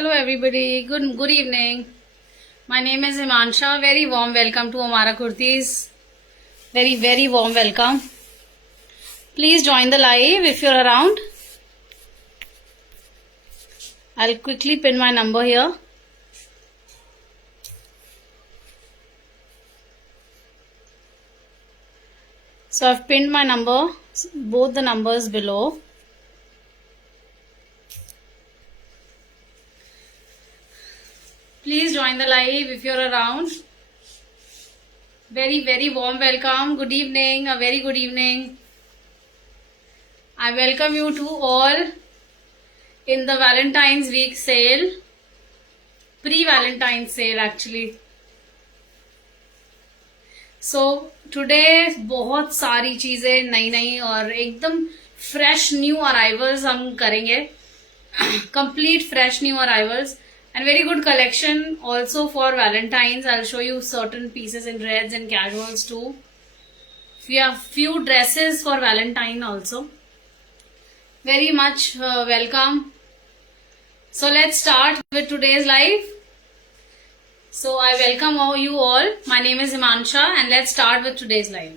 Hello everybody, good evening. My name is Himansha. Very warm welcome to Amara Kurtis. Very warm welcome. Please join the live if you're around. I'll quickly pin my number here. So I've pinned my number, both the numbers below. Please join the live if you're around. Very warm welcome. Good evening. A very good evening. I welcome you to all in the Valentine's week sale. Pre-Valentine's sale actually. So today बहुत सारी चीजें नई और एकदम fresh new arrivals हम करेंगे. Complete fresh new arrivals. And very good collection also for Valentine's. I'll show you certain pieces in reds and casuals too. We have few dresses for Valentine also. Very much welcome. So let's start with today's live. So I welcome you all. My name is Himansha and let's start with today's live.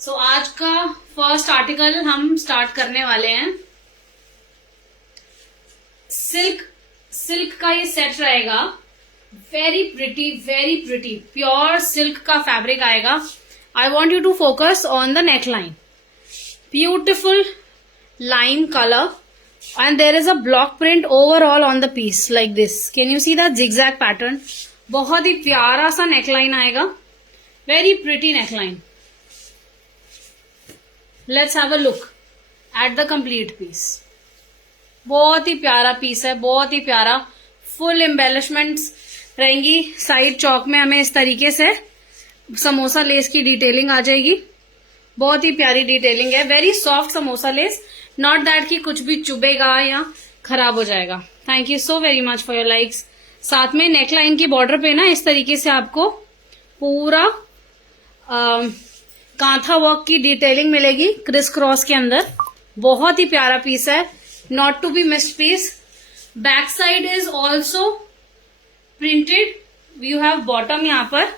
So आज का first article हम start करने वाले हैं. Silk का ये set रहेगा. Very pretty pure silk का फैब्रिक आएगा. I want you to focus on the neck line. Beautiful line colour and there is a block print overall on the piece like this. Can you see that zigzag pattern. बहुत ही प्यारा सा neckline आएगा. Very pretty neckline. Let's have a look at the complete piece. बहुत ही प्यारा piece है. बहुत ही प्यारा. फुल एम्बेलिशमेंट्स रहेंगी. साइड चौक में हमें इस तरीके से समोसा लेस की डिटेलिंग आ जाएगी. बहुत ही प्यारी डिटेलिंग है. Very soft samosa less. Not that कि कुछ भी चुभेगा या खराब हो जाएगा. Thank you so very much for your likes. साथ में नेकलाइन की बॉर्डर पे ना इस तरीके से आपको पूरा कांथा वर्क की डिटेलिंग मिलेगी क्रिस क्रॉस के अंदर. बहुत ही प्यारा पीस है. Not to be missed piece. Back side is also printed. You have bottom यहाँ पर.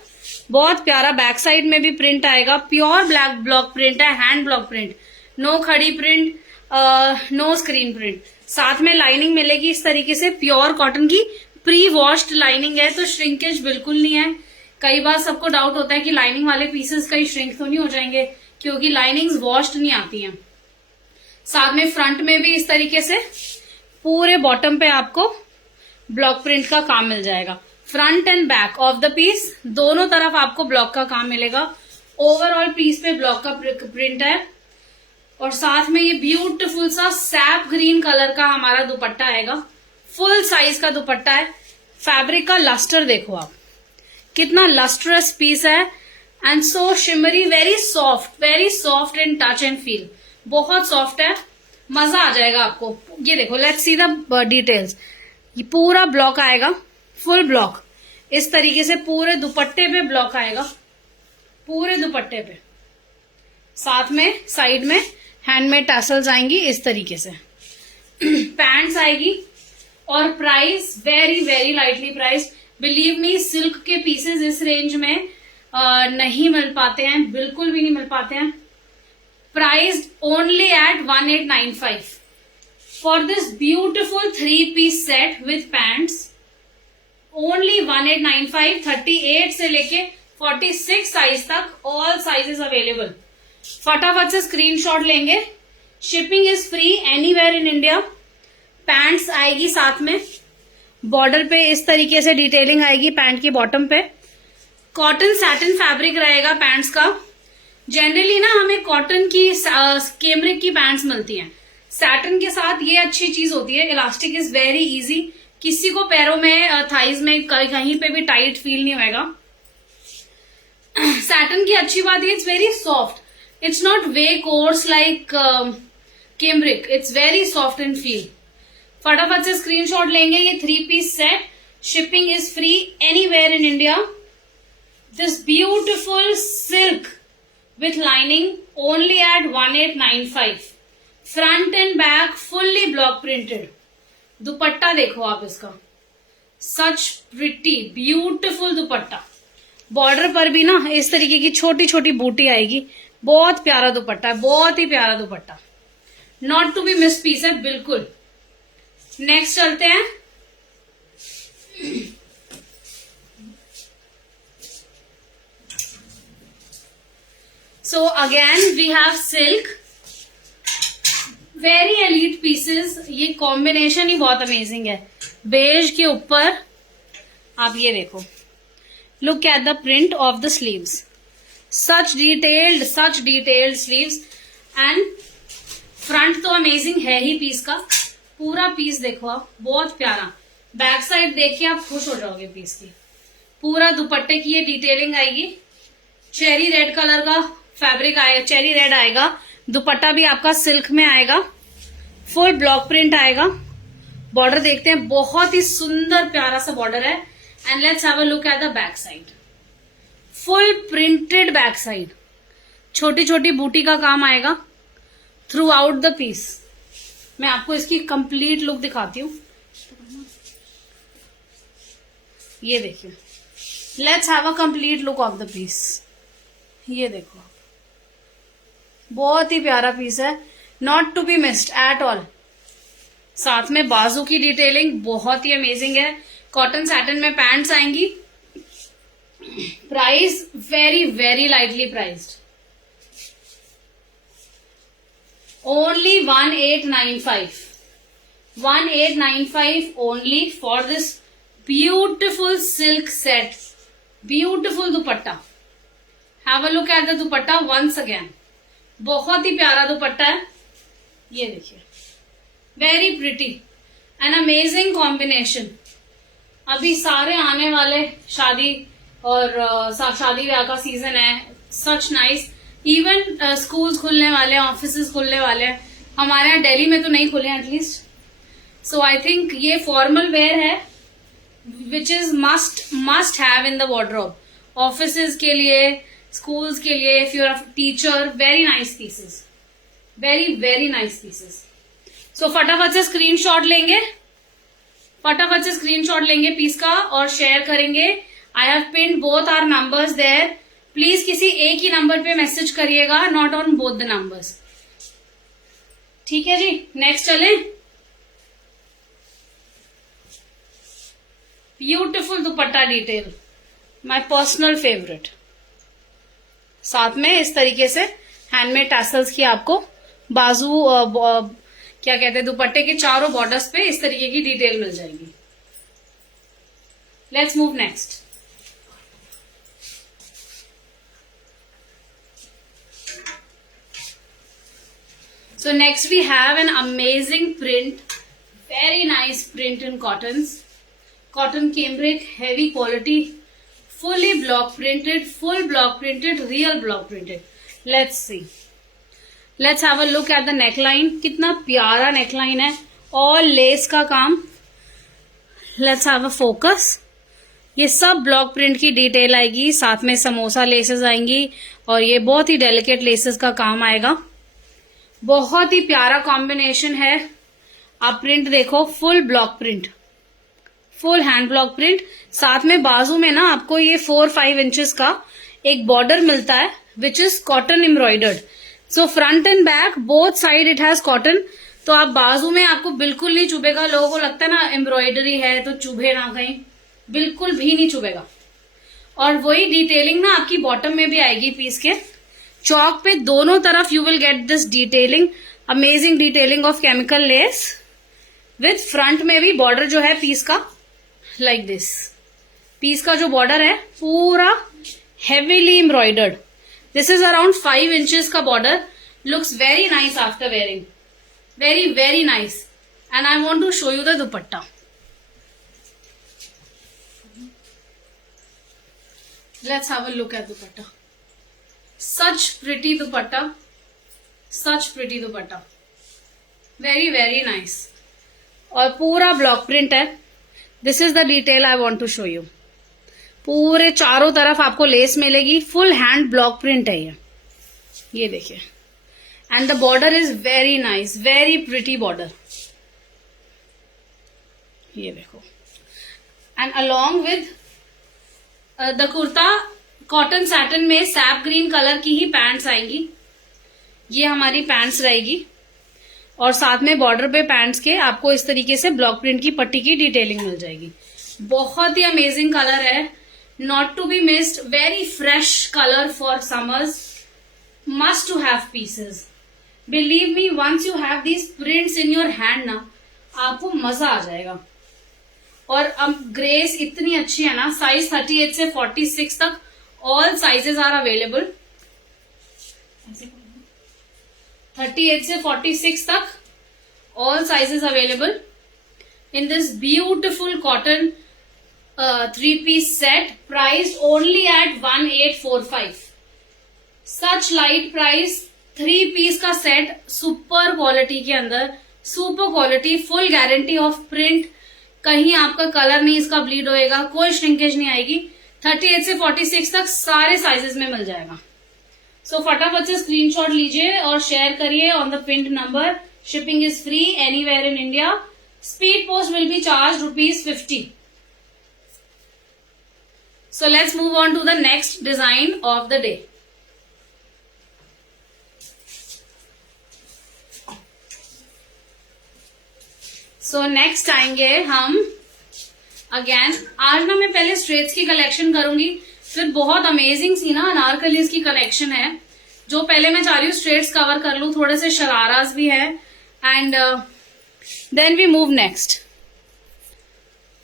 बहुत प्यारा बैक साइड में भी प्रिंट आएगा. प्योर ब्लैक ब्लॉक प्रिंट है. Hand block print. नो खड़ी प्रिंट. No screen print. साथ में लाइनिंग मिलेगी इस तरीके से. प्योर कॉटन की प्री वॉश्ड लाइनिंग है तो श्रिंकेज बिल्कुल नहीं है. कई बार सबको डाउट होता है कि लाइनिंग वाले पीसेस कहीं श्रिंक तो नहीं हो जाएंगे क्योंकि लाइनिंग्स वॉश्ड नहीं आती हैं. साथ में फ्रंट में भी इस तरीके से पूरे बॉटम पे आपको ब्लॉक प्रिंट का काम मिल जाएगा. Front and back of the piece दोनों तरफ आपको ब्लॉक का काम मिलेगा. ओवरऑल पीस पे ब्लॉक का प्रिंट है. और साथ में ये ब्यूटीफुल सा सैप ग्रीन कलर का हमारा दुपट्टा आएगा. फुल साइज का दुपट्टा है. फैब्रिक का लस्टर देखो आप. कितना लस्ट्रस पीस है. And so shimmery. Very soft in touch and feel. बहुत सॉफ्ट है. मजा आ जाएगा आपको. ये देखो. Let's see the details. ये पूरा ब्लॉक आएगा. फुल ब्लॉक इस तरीके से पूरे दुपट्टे पे ब्लॉक आएगा. पूरे दुपट्टे पे. साथ में साइड में हैंडमेड टैसल्स आएंगी इस तरीके से. पैंट्स आएगी. और price very lightly price. Believe me silk के पीसेस इस रेंज में नहीं मिल पाते हैं. बिल्कुल भी नहीं मिल पाते हैं. Priced only at 1895 for this beautiful 3-piece set with pants. Only 1895. 38 से लेके 46 साइज तक. all sizes available. फटाफट से स्क्रीनशॉट लेंगे. Shipping is free anywhere in India. Pants आएगी साथ में. बॉर्डर पे इस तरीके से डिटेलिंग आएगी पैंट की बॉटम पे. कॉटन सैटिन फैब्रिक रहेगा पैंट्स का. जनरली ना हमें कॉटन की केमरिक की पैंट्स मिलती हैं. सैटिन के साथ ये अच्छी चीज होती है. Elastic is very easy. किसी को पैरों में थाइज में कहीं पे भी टाइट फील नहीं होगा. सैटिन की अच्छी बात है it's very soft. It's not way coarse like cambric. It's very soft in feel. फटाफट से स्क्रीनशॉट लेंगे. ये 3-piece set. Shipping is free anywhere in India. This beautiful silk with lining only at 1895. Front and back fully block printed. दुपट्टा देखो आप इसका, सच pretty beautiful दुपट्टा। Border पर भी ना इस तरीके की छोटी छोटी बूटी आएगी, बहुत प्यारा दुपट्टा है, बहुत ही प्यारा dupatta, not to be miss piece है बिल्कुल। नेक्स्ट चलते हैं। So again we have silk, very elite pieces. ये कॉम्बिनेशन ही बहुत अमेजिंग है, बेज के ऊपर आप ये देखो, look at the print of the sleeves, such detailed sleeves and front तो अमेजिंग है ही पीस का। पूरा पीस देखो आप, बहुत प्यारा। बैक साइड देख के आप खुश हो जाओगे पीस की। पूरा दुपट्टे की ये डिटेलिंग आएगी, चेरी रेड कलर का फैब्रिक आएगा, चेरी रेड आएगा। दुपट्टा भी आपका सिल्क में आएगा, फुल ब्लॉक प्रिंट आएगा। बॉर्डर देखते हैं, बहुत ही सुंदर प्यारा सा बॉर्डर है। And let's have a look at the back side, full printed back side, छोटी छोटी बूटी का काम आएगा थ्रू आउट द पीस। मैं आपको इसकी कंप्लीट लुक दिखाती हूँ, ये देखिए, let's have a complete look of the piece. ये देखो, बहुत ही प्यारा पीस है, not to be missed at all. साथ में बाजू की डिटेलिंग बहुत ही अमेजिंग है। कॉटन सैटिन में पैंट्स आएंगी। Price very very lightly priced, only 1895, 1895 only for this beautiful silk set, beautiful dupatta. Have a look at the dupatta once again, बहुत ही प्यारा दुपट्टा है। ये देखिए, very pretty and amazing combination. अभी सारे आने वाले शादी और शादी ब्याह का सीजन है, सच नाइस। इवन स्कूल्स खुलने वाले हैं, ऑफिसेस खुलने वाले हैं। हमारे यहाँ दिल्ली में तो नहीं खुले एटलीस्ट। सो आई थिंक ये फॉर्मल वेयर है which is must have in the wardrobe, offices के लिए, स्कूल्स के लिए, if you are a teacher. Very nice pieces, very very nice pieces. So फटाफट से स्क्रीनशॉट लेंगे, फटाफट से स्क्रीनशॉट लेंगे पीस का और शेयर करेंगे। I have pinned both our numbers there, please किसी एक ही नंबर पे मैसेज करिएगा, not on both the numbers. ठीक है जी, नेक्स्ट चले। Beautiful dupatta detail, my personal favourite. साथ में इस तरीके से हैंडमेड टैसल्स की आपको बाजू क्या कहते हैं, दुपट्टे के चारों बॉर्डर्स पे इस तरीके की डिटेल मिल जाएगी। Let's move next. So next we have an amazing print, very nice print in cottons, cotton cambric, heavy quality, fully block printed, full block printed, real block printed. Let's see. Let's have a look at the neckline. कितना प्यारा neckline है, all lace का काम। Let's have a focus. ये सब block print की detail आएगी, साथ में समोसा लेसेस आएंगी और ये बहुत ही डेलिकेट लेसेस का काम आएगा। बहुत ही प्यारा कॉम्बिनेशन है। आप प्रिंट देखो, full block print, full hand block print. साथ में बाजू में ना आपको ये 4-5 इंचेस का एक बॉर्डर मिलता है which is cotton embroidered. So front and back both side it has cotton. तो आप बाजू में आपको बिल्कुल नहीं चुभेगा। लोगों को लगता है ना एम्ब्रॉयडरी है तो चुभे ना कहीं, बिल्कुल भी नहीं चुभेगा। और वही डिटेलिंग ना आपकी बॉटम में भी आएगी पीस के। चौक पे दोनों तरफ you will get this detailing, amazing detailing of chemical less with front में भी बॉर्डर जो है पीस का लाइक दिस। पीस का जो बॉर्डर है पूरा heavily embroidered. This is around 5 inches का border. Looks very nice after wearing, very very nice. And I want to show you the dupatta. Let's have a look at dupatta. Such pretty dupatta, such pretty dupatta, very very nice। और पूरा block print है। This is the detail I want to show you. पूरे चारों तरफ आपको less मिलेगी, full hand block print है ये देखिए। And the border is very nice, very pretty border. ये देखो, and along with the kurta cotton satin में सैप ग्रीन कलर की ही पैंट्स आएंगी। ये हमारी पैंट्स रहेगी और साथ में बॉर्डर पे पैंट्स के आपको इस तरीके से ब्लॉक प्रिंट की पट्टी की डिटेलिंग मिल जाएगी। बहुत ही अमेजिंग कलर है, not to be missed, very fresh colour for summers, must to have pieces. Believe me, once you have these prints in your hand ना, आपको मजा आ जाएगा। और अब ग्रेस इतनी अच्छी है ना, साइज 38 से 46 तक ऑल साइजेस आर अवेलेबल। 38 से 46 तक all sizes available in this beautiful cotton 3-piece set, priced only at 1845. Such light price, 3-piece का set, super quality के अंदर, super quality, full guarantee of print, कहीं आपका कलर नहीं इसका ब्लीड होएगा, कोई श्रिंकेज नहीं आएगी। 38 से 46 तक सारे साइजेस में मिल जाएगा। सो फटाफट से स्क्रीनशॉट लीजिए और शेयर करिए on the pinned number. Shipping is free anywhere in India. Speed post will be charge ₹50। So let's move on to the next design of the day. So next आएंगे हम again, आज ना मैं पहले straits की collection करूंगी, फिर बहुत अमेजिंग सी ना अनारकलीज की कलेक्शन है, जो पहले मैं चाह रही हूँ स्ट्रेट्स कवर कर लूं, थोड़े से शराराज भी है, and then we move next.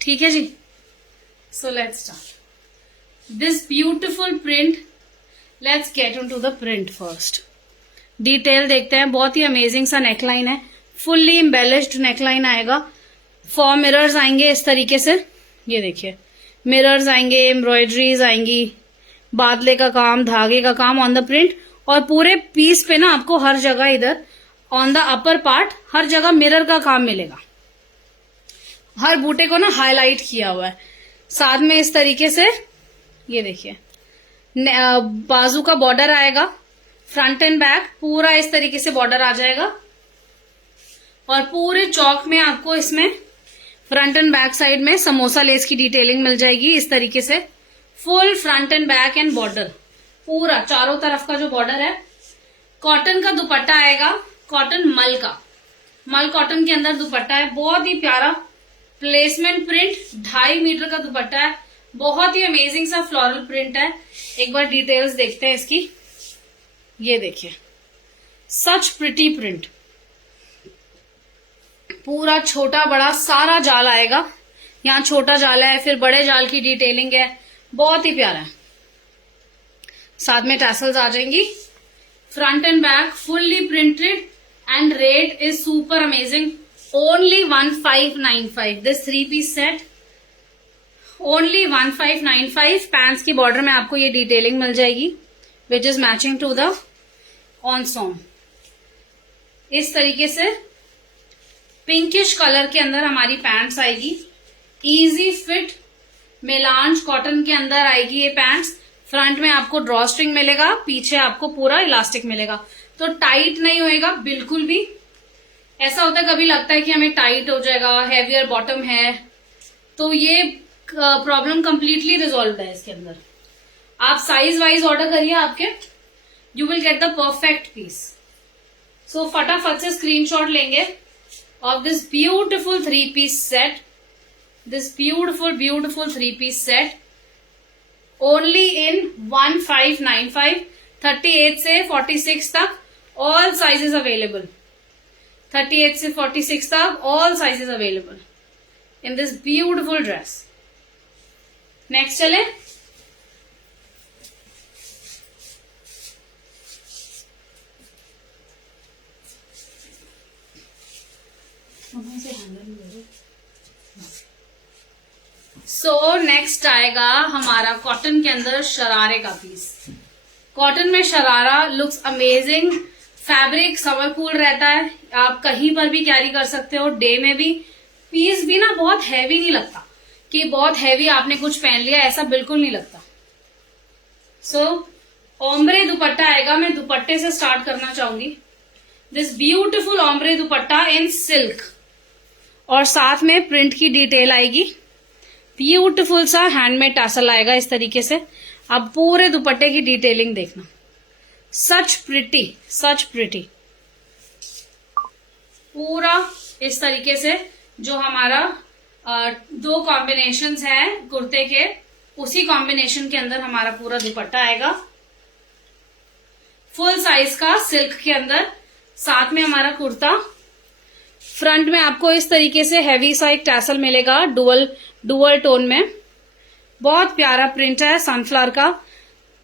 ठीक है जी, so let's start this beautiful print. Let's get into the print first. Detail देखते हैं, बहुत ही अमेजिंग सा नेकलाइन है, फुल्ली एम्बेलिश्ड नेकलाइन आएगा। 4 मिरर्स आएंगे इस तरीके से, ये देखिए मिरर्स आएंगे, एम्ब्रॉयडरीज आएंगी, बादले का काम, धागे का काम ऑन द प्रिंट, और पूरे पीस पे ना आपको हर जगह इधर ऑन द अपर पार्ट हर जगह मिरर का काम मिलेगा। हर बूटे को ना हाईलाइट किया हुआ है। साथ में इस तरीके से ये देखिए बाजू का बॉर्डर आएगा, फ्रंट एंड बैक पूरा इस तरीके से बॉर्डर आ जाएगा, और पूरे चौक में आपको इसमें फ्रंट एंड बैक साइड में समोसा लेस की डिटेलिंग मिल जाएगी इस तरीके से। Full front and back and border, पूरा चारों तरफ का जो बॉर्डर है। कॉटन का दुपट्टा आएगा, कॉटन मल का, मल कॉटन के अंदर दुपट्टा है, बहुत ही प्यारा प्लेसमेंट प्रिंट, 2.5 मीटर का दुपट्टा है, बहुत ही अमेजिंग सा फ्लोरल प्रिंट है। एक बार डिटेल्स देखते हैं इसकी, ये देखिए सच प्रिटी प्रिंट, पूरा छोटा बड़ा सारा जाल आएगा। यहाँ छोटा जाल है, फिर बड़े जाल की डिटेलिंग है, बहुत ही प्यारा है। साथ में टैसल्स आ जाएंगी, front and back fully printed, and rate is super amazing, only 1595। This 3-piece set only 1595। Pants की बॉर्डर में आपको ये डिटेलिंग मिल जाएगी, which is matching to the on song. इस तरीके से पिंकिश कलर के अंदर हमारी पैंट्स आएगी, इजी फिट मेलांज कॉटन के अंदर आएगी ये पैंट्स। फ्रंट में आपको ड्रॉ स्ट्रिंग मिलेगा, पीछे आपको पूरा इलास्टिक मिलेगा, तो टाइट नहीं होएगा बिल्कुल भी। ऐसा होता है कभी लगता है कि हमें टाइट हो जाएगा, हैवियर बॉटम है, तो ये प्रॉब्लम कंप्लीटली रिजॉल्व है इसके अंदर। आप साइज वाइज ऑर्डर करिए आपके, you will get the perfect piece. So फटाफट से स्क्रीनशॉट लेंगे of this beautiful 3-piece set, this beautiful 3-piece set, only in 1595। 38 से 46 तक all sizes available, 38 से 46 तक all sizes available in this beautiful dress। next चले, सो नेक्स्ट आएगा हमारा कॉटन के अंदर शरारे का पीस। कॉटन में sharara looks amazing, fabric summer cool रहता है, आप कहीं पर भी कैरी कर सकते हो, डे में भी। पीस भी ना बहुत हैवी नहीं लगता कि बहुत हैवी आपने कुछ पहन लिया, ऐसा बिल्कुल नहीं लगता। सो ओम्ब्रे दुपट्टा आएगा, मैं दुपट्टे से स्टार्ट करना चाहूंगी। This beautiful ombre dupatta in silk, और साथ में प्रिंट की डिटेल आएगी। ब्यूटीफुल सा हैंडमेड टैसल आएगा इस तरीके से। अब पूरे दुपट्टे की डिटेलिंग देखना, सच प्रिटी, सच प्रिटी। पूरा इस तरीके से जो हमारा दो कॉम्बिनेशंस हैं कुर्ते के, उसी कॉम्बिनेशन के अंदर हमारा पूरा दुपट्टा आएगा, फुल साइज का सिल्क के अंदर। साथ में हमारा कुर्ता, फ्रंट में आपको इस तरीके से हैवी सा एक टैसल मिलेगा डुअल टोन में। बहुत प्यारा प्रिंट है सनफ्लावर का,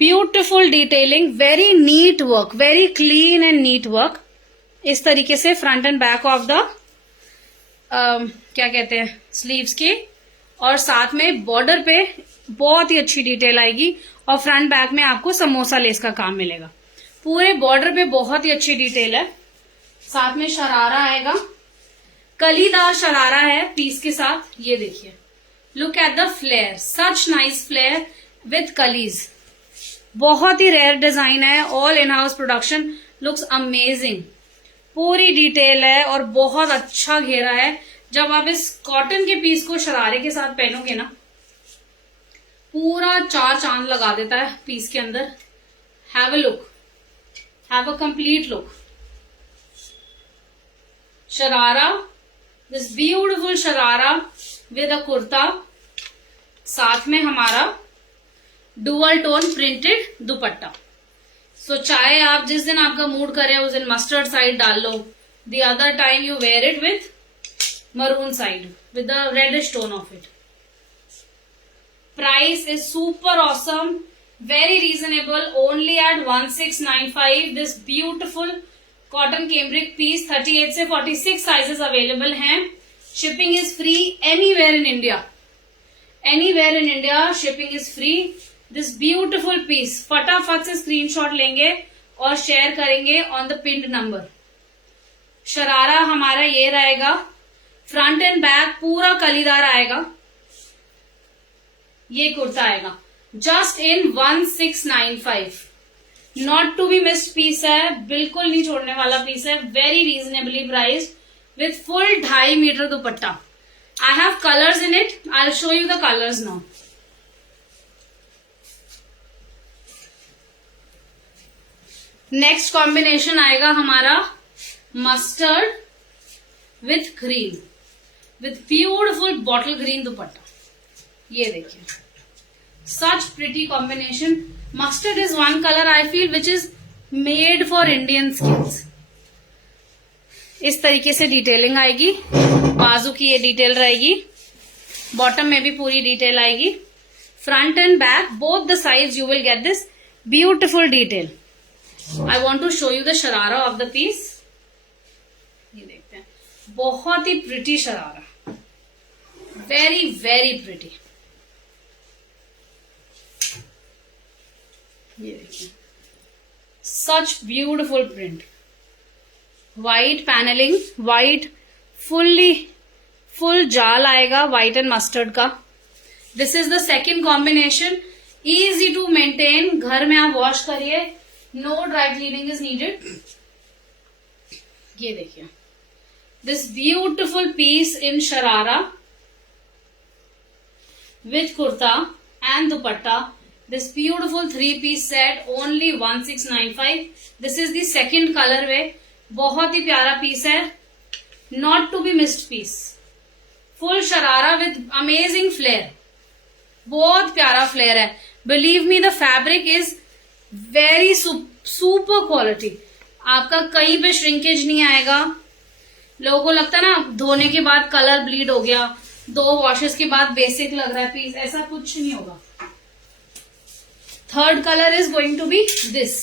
beautiful detailing, very neat work, very clean and neat work. इस तरीके से front and back of the क्या कहते हैं स्लीव्स के, और साथ में बॉर्डर पे बहुत ही अच्छी डिटेल आएगी और फ्रंट बैक में आपको समोसा लेस का काम मिलेगा। पूरे बॉर्डर पे बहुत ही अच्छी डिटेल है। साथ में शरारा आएगा, कलीदार शरारा है पीस के साथ। ये देखिए, look at the flare, such nice flare with kalis. बहुत ही रेयर डिजाइन है, all in house production, looks amazing. पूरी डिटेल है और बहुत अच्छा घेरा है। जब आप इस कॉटन के पीस को शरारे के साथ पहनोगे ना, पूरा चार चांद लगा देता है पीस के अंदर। Have a look, have a complete look. Sharara, this beautiful sharara with a kurta, साथ में हमारा डुअल टोन प्रिंटेड दुपट्टा। सो चाहे आप जिस दिन आपका मूड करे उस दिन मस्टर्ड साइड डाल लो, the other time you wear it with maroon side with the reddish tone of it. Price is super awesome, very reasonable, only at 1695. This beautiful cotton cambric piece, 38 से 46 sizes available हैं. Shipping is free anywhere in India. Anywhere in India, shipping is free. This beautiful piece, फटाफट से screenshot लेंगे और share करेंगे on the pinned number. Sharara हमारा ये रहेगा, फ्रंट एंड बैक पूरा कलीदार आएगा। ये कुर्ता आएगा just in 1695, not to be missed piece है, बिल्कुल नहीं छोड़ने वाला पीस है, very reasonably priced with full 2.5 metre dupatta. I have colours in it, I will show you the colours now. Next combination आएगा हमारा mustard with green, with beautiful bottle green dupatta. ये देखिए, such pretty combination. Mustard is one colour I feel which is made for Indian skins. इस तरीके से detailing आएगी, बाजू की ये डिटेल रहेगी, बॉटम में भी पूरी डिटेल आएगी, front and back both the side you will get this beautiful detail. I want to show you the sharara of the piece. ये देखते हैं, बहुत ही pretty sharara, very very pretty. ये देखिए, such beautiful print, white panelling, white full जाल आएगा white and mustard का। This is the second combination, easy to maintain, घर में आप वॉश करिए, no dry cleaning is needed. ये देखिए, this beautiful piece in sharara with kurta and dupatta, this beautiful 3-piece set, only 1695. This is the second colorway. बहुत ही प्यारा piece है, not to be missed piece. Full sharara with amazing flare, बहुत प्यारा flare है। Believe me, the fabric is very super quality. आपका कहीं पे श्रिंकेज नहीं आएगा। लोगों को लगता है ना धोने के बाद कलर ब्लीड हो गया, 2 वॉशेस के बाद बेसिक लग रहा है पीस, ऐसा कुछ नहीं होगा। Third colour is going to be this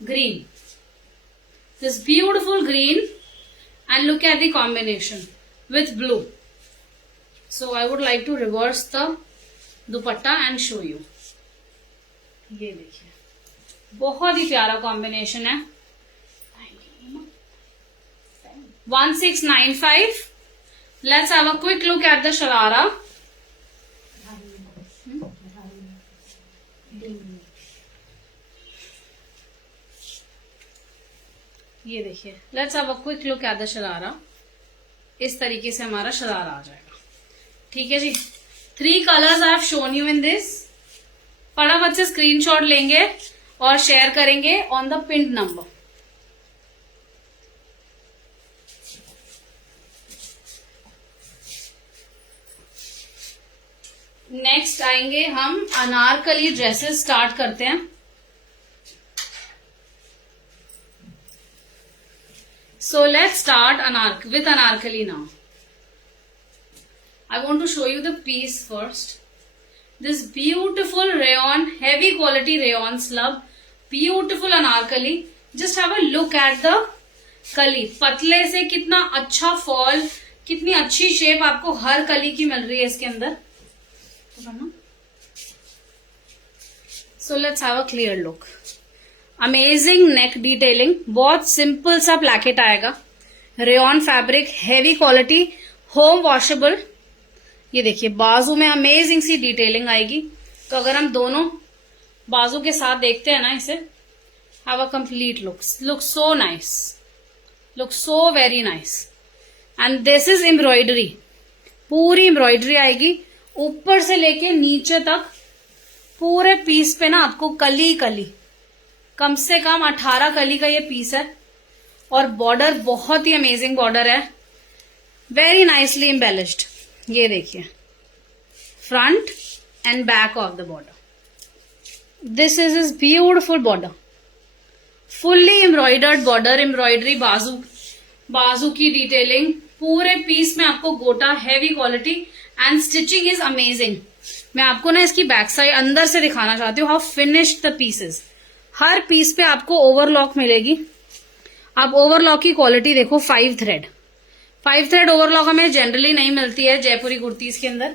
green, this beautiful green, and look at the combination with blue. So I would like to reverse the dupatta and show you. ये देखिए, बहुत ही प्यारा कॉम्बिनेशन है। 1695. Let's have a quick look at the sharara. ये देखिए, let's have a quick look at the sharara. इस तरीके से हमारा शरारा आ जाएगा। ठीक है जी, 3 colours I have shown you in this. फटाफट से स्क्रीनशॉट लेंगे और शेयर करेंगे on the pin number. Next आएंगे हम अनारकली ड्रेसेस स्टार्ट करते हैं। So let's start with anarkali now. I want to show you the piece first. This beautiful rayon, heavy quality rayon slub, beautiful anarkali. Just have a look at the कली, पतले से कितना अच्छा fall, कितनी अच्छी shape आपको हर कली की मिल रही है इसके अंदर। So let's have a clear look. Amazing neck detailing, बहुत सिंपल सा प्लैकेट आएगा, rayon fabric, heavy quality, home washable. ये देखिए बाजू में अमेजिंग सी डिटेलिंग आएगी। तो अगर हम दोनों बाजू के साथ देखते हैं ना इसे, have a complete look so nice, look so very nice. And this is embroidery, पूरी एम्ब्रॉयडरी आएगी ऊपर से लेके नीचे तक। पूरे पीस पे ना आपको कली कली, कम से कम 18 कली का ये पीस है। और बॉर्डर बहुत ही अमेजिंग बॉर्डर है, वेरी नाइसली एम्बेलिश्ड। ये देखिए front and back of the border, this is is beautiful border, fully embroidered border, embroidery, बाजू की डिटेलिंग, पूरे पीस में आपको गोटा, heavy quality and stitching is amazing. मैं आपको ना इसकी बैक साइड अंदर से दिखाना चाहती हूँ हाउ फिनिश्ड द पीसेस। हर पीस पे आपको ओवरलॉक मिलेगी। अब ओवरलॉक की क्वालिटी देखो, 5 थ्रेड ओवरलॉक हमें जनरली नहीं मिलती है जयपुरी कुर्तीज के अंदर,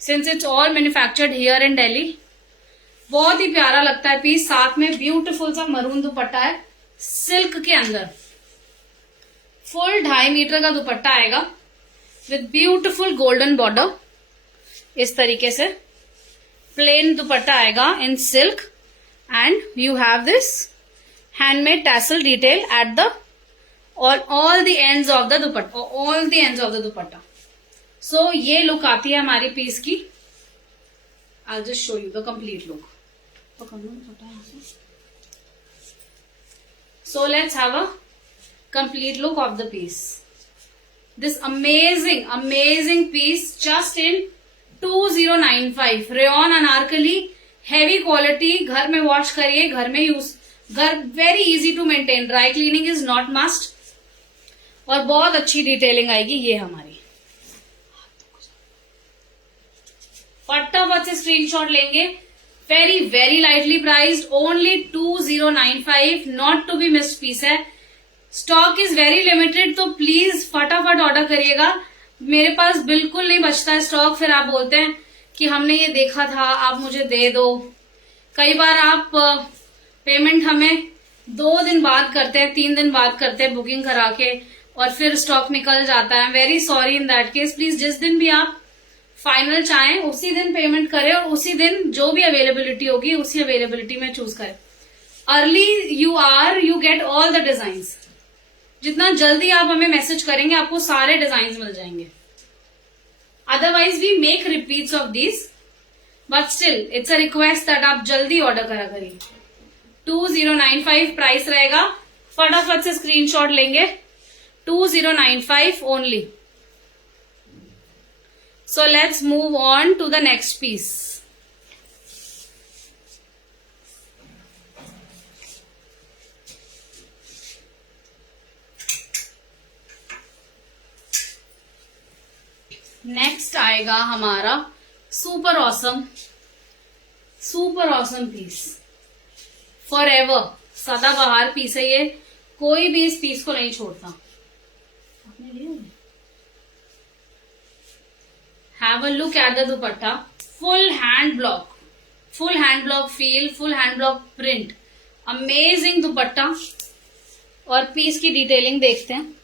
since it's all manufactured here in Delhi. बहुत ही प्यारा लगता है पीस। साथ में ब्यूटीफुल सा मरून दुपट्टा है सिल्क के अंदर, फुल 2.5 मीटर का दुपट्टा आएगा विद ब्यूटीफुल गोल्डन बॉर्डर। इस तरीके से प्लेन दुपट्टा आएगा in silk, and you have this handmade tassel detail at the all the ends of the dupatta, so ये look आती है हमारी पीस की। I'll just show you the complete look. So let's have a complete look of the piece. This amazing piece just in 2095 rayon anarkali, heavy quality. घर में wash करिए, घर में use, very easy to maintain, dry cleaning is not must. और बहुत अच्छी detailing आएगी ये हमारी। फटाफट से स्क्रीनशॉट लेंगे। Very lightly priced, only 2095, not to be missed piece है। स्टॉक इज वेरी लिमिटेड, तो प्लीज फटाफट ऑर्डर करिएगा। मेरे पास बिल्कुल नहीं बचता है स्टॉक, फिर आप बोलते हैं कि हमने ये देखा था, आप मुझे दे दो। कई बार आप पेमेंट हमें 2 दिन बाद करते हैं, 3 दिन बाद करते हैं बुकिंग करा के, और फिर स्टॉक निकल जाता है। Very sorry in that case. Please जिस दिन भी आप फाइनल चाहें उसी दिन पेमेंट करें, और उसी दिन जो भी अवेलेबिलिटी होगी उसी अवेलेबिलिटी में चूज करें। Early you get all the designs. जितना जल्दी आप हमें मैसेज करेंगे आपको सारे डिजाइन मिल जाएंगे। Otherwise we make repeats of these, but still it's a request that आप जल्दी ऑर्डर करा करिए। 2095 प्राइस रहेगा, फटाफट से स्क्रीनशॉट लेंगे। 2095 only. So let's move on to the next piece. Next आएगा हमारा super awesome piece, forever सदाबहार पीस है ये, कोई भी इस पीस को नहीं छोड़ता। Have a look at the dupatta, full hand block feel, full hand block print, amazing dupatta. और पीस की डिटेलिंग देखते हैं।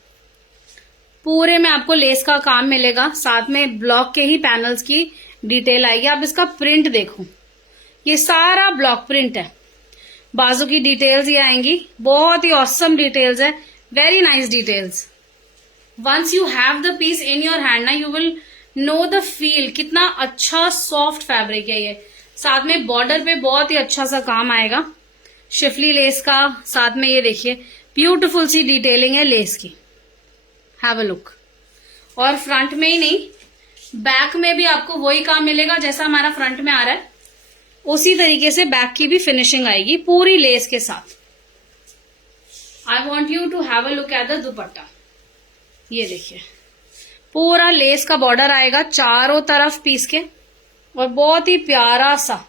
पूरे में आपको लेस का काम मिलेगा, साथ में ब्लॉक के ही पैनल्स की डिटेल आएगी। आप इसका प्रिंट देखो, ये सारा ब्लॉक प्रिंट है। बाजू की डिटेल्स ये आएंगी, बहुत ही ऑसम डिटेल्स है, very nice details. Once you have the piece in your hand ना, you will know the feel, कितना अच्छा सॉफ्ट फैब्रिक है ये। साथ में बॉर्डर पे बहुत ही अच्छा सा काम आएगा शिफली लेस का। साथ में ये देखिए ब्यूटीफुल सी डिटेलिंग है लेस की, हैव अ लुक। और फ्रंट में ही नहीं, बैक में भी आपको वही काम मिलेगा जैसा हमारा फ्रंट में आ रहा है, उसी तरीके से बैक की भी फिनिशिंग आएगी पूरी लेस के साथ। I want you to have a look at the dupatta. ये देखिए पूरा लेस का बॉर्डर आएगा चारों तरफ पीस के, और बहुत ही प्यारा सा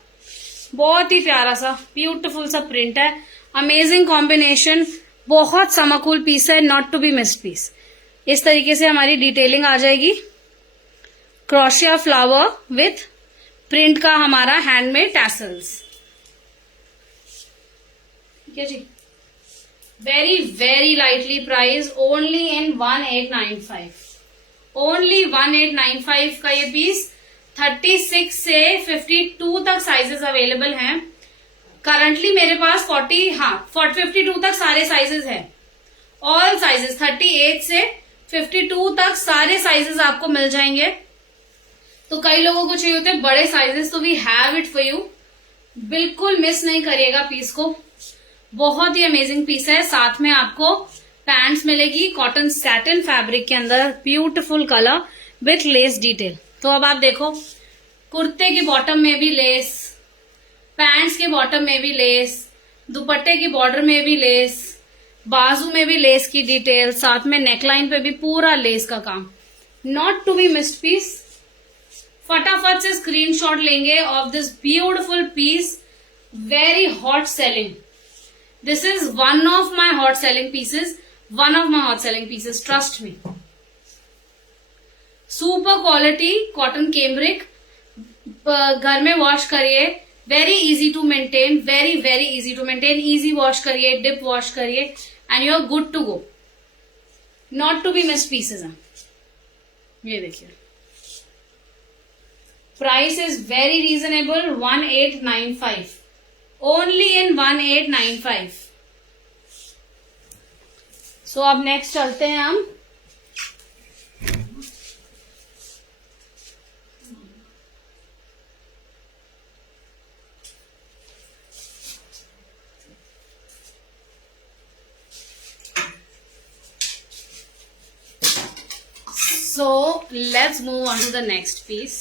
ब्यूटीफुल सा प्रिंट है। अमेजिंग कॉम्बिनेशन, बहुत समकूल पीस है, not to be missed piece. इस तरीके से हमारी डिटेलिंग आ जाएगी, क्रोशिया फ्लावर विथ प्रिंट का हमारा हैंडमेड टैसल्स। ठीक है जी, very very lightly price, only in 1895। Only 1895 का ये पीस। 36 से 52 तक साइजेस अवेलेबल हैं। करंटली मेरे पास 52 तक सारे साइजेस हैं, ऑल साइजेस। 38 से 52 तक सारे साइजेस आपको मिल जाएंगे। तो कई लोगों को चाहिए होते हैं बड़े साइजेस, तो we have it for you. बिल्कुल मिस नहीं करिएगा पीस को, बहुत ही अमेजिंग पीस है। साथ में आपको पैंट्स मिलेगी कॉटन सैटिन फैब्रिक के अंदर, beautiful colour with less detail. तो अब आप देखो, कुर्ते की बॉटम में भी लेस, पैंट्स के बॉटम में भी लेस, दुपट्टे की बॉर्डर में भी लेस, बाजू में भी लेस की डिटेल, साथ में नेकलाइन पे भी पूरा लेस का काम, not to be missed piece. फटाफट से स्क्रीनशॉट लेंगे of this beautiful piece, very hot selling. This is one of my hot selling pieces, trust me. Super quality cotton cambric, घर में वॉश करिए, very easy to maintain, very easy to maintain. Easy wash करिए, dip wash करिए and you are good to go, not to be missed pieces हैं। ये देखिए, price is very reasonable, 1895, only in 1895। सो अब नेक्स्ट चलते हैं हम let's move on to the next piece.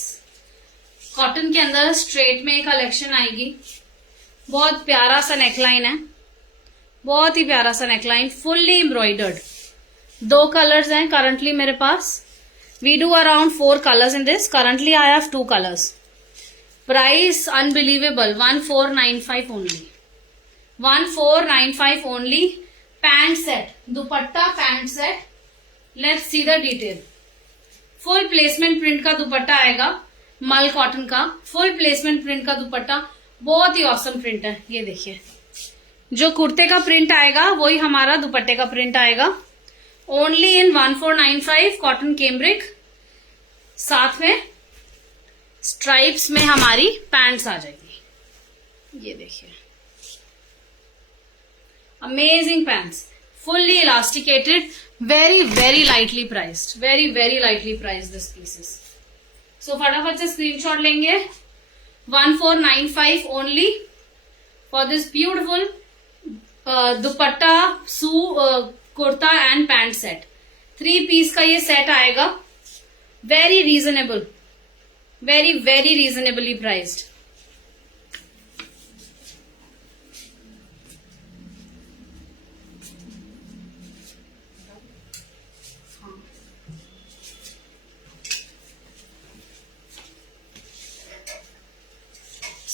Cotton के अंदर स्ट्रेट में कलेक्शन आएगी, बहुत प्यारा सा नेकलाइन है, बहुत ही प्यारा सा नेकलाइन, फुल्ली एम्ब्रॉयडर्ड। 2 कलर्स हैं करंटली मेरे पास। We do around 4 colours in this, currently I have 2 colours. Price unbelievable, 1495 only, 1495 only. Pant set, dupatta pant set, let's see the detail. Full placement print का दुपट्टा आएगा, मल कॉटन का full placement print का दुपट्टा, बहुत ही ऑसम प्रिंट है। ये देखिए, जो कुर्ते का प्रिंट आएगा वही हमारा दुपट्टे का प्रिंट आएगा। Only in 1495, cotton cambric. साथ में स्ट्राइप्स में हमारी पैंट्स आ जाएगी। ये देखिए, amazing pants, fully elasticated, very lightly priced, very lightly priced this pieces. So फटाफट से स्क्रीनशॉट लेंगे, 1495 only for this beautiful dupatta kurta and pant set. 3 piece का ये सेट आएगा, very reasonable, very reasonably priced.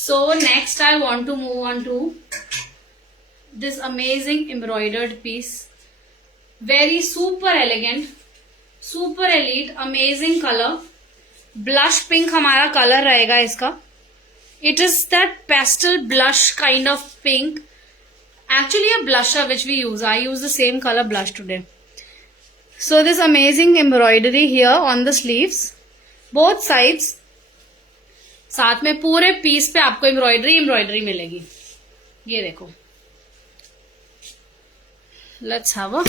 So next I want to move on to this amazing embroidered piece, very super elegant, super elite, amazing color, blush pink हमारा color रहेगा इसका। It is that pastel blush kind of pink, actually a blusher which we use. I use the same color blush today. So this amazing embroidery here on the sleeves, both sides. साथ में पूरे piece पे आपको embroidery मिलेगी। ये देखो, let's have a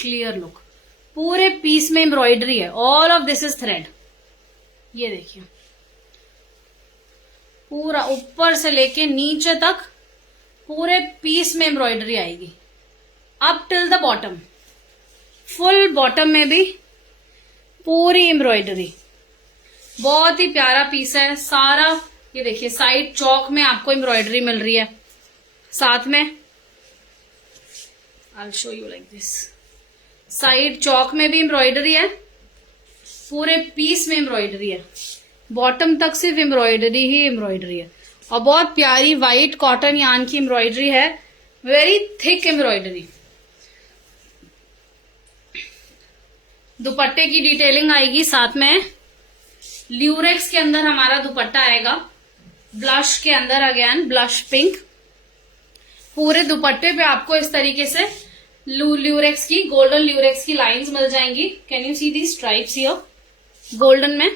clear look. पूरे piece में एम्ब्रॉयडरी है, all of this is thread. ये देखिए पूरा ऊपर से लेके नीचे तक पूरे पीस में एम्ब्रॉयडरी आएगी, up till the bottom. Full bottom में भी पूरी एम्ब्रॉयडरी, बहुत ही प्यारा पीस है सारा। ये देखिए साइड चौक में आपको एम्ब्रॉयडरी मिल रही है, साथ में I'll show you like this, side चौक में भी एम्ब्रॉयडरी है, पूरे पीस में एम्ब्रॉयडरी है, बॉटम तक सिर्फ एम्ब्रॉयडरी ही एम्ब्रॉयडरी है। और बहुत प्यारी व्हाइट कॉटन यान की एम्ब्रॉयडरी है, वेरी थिक एम्ब्रॉयडरी। दुपट्टे की डिटेलिंग आएगी, साथ में ल्यूरेक्स के अंदर हमारा दुपट्टा आएगा, ब्लश के अंदर अगेन ब्लश पिंक। पूरे दुपट्टे पे आपको इस तरीके से ल्यूरेक्स की, गोल्डन ल्यूरेक्स की लाइंस मिल जाएंगी। Can you see the stripes here, golden में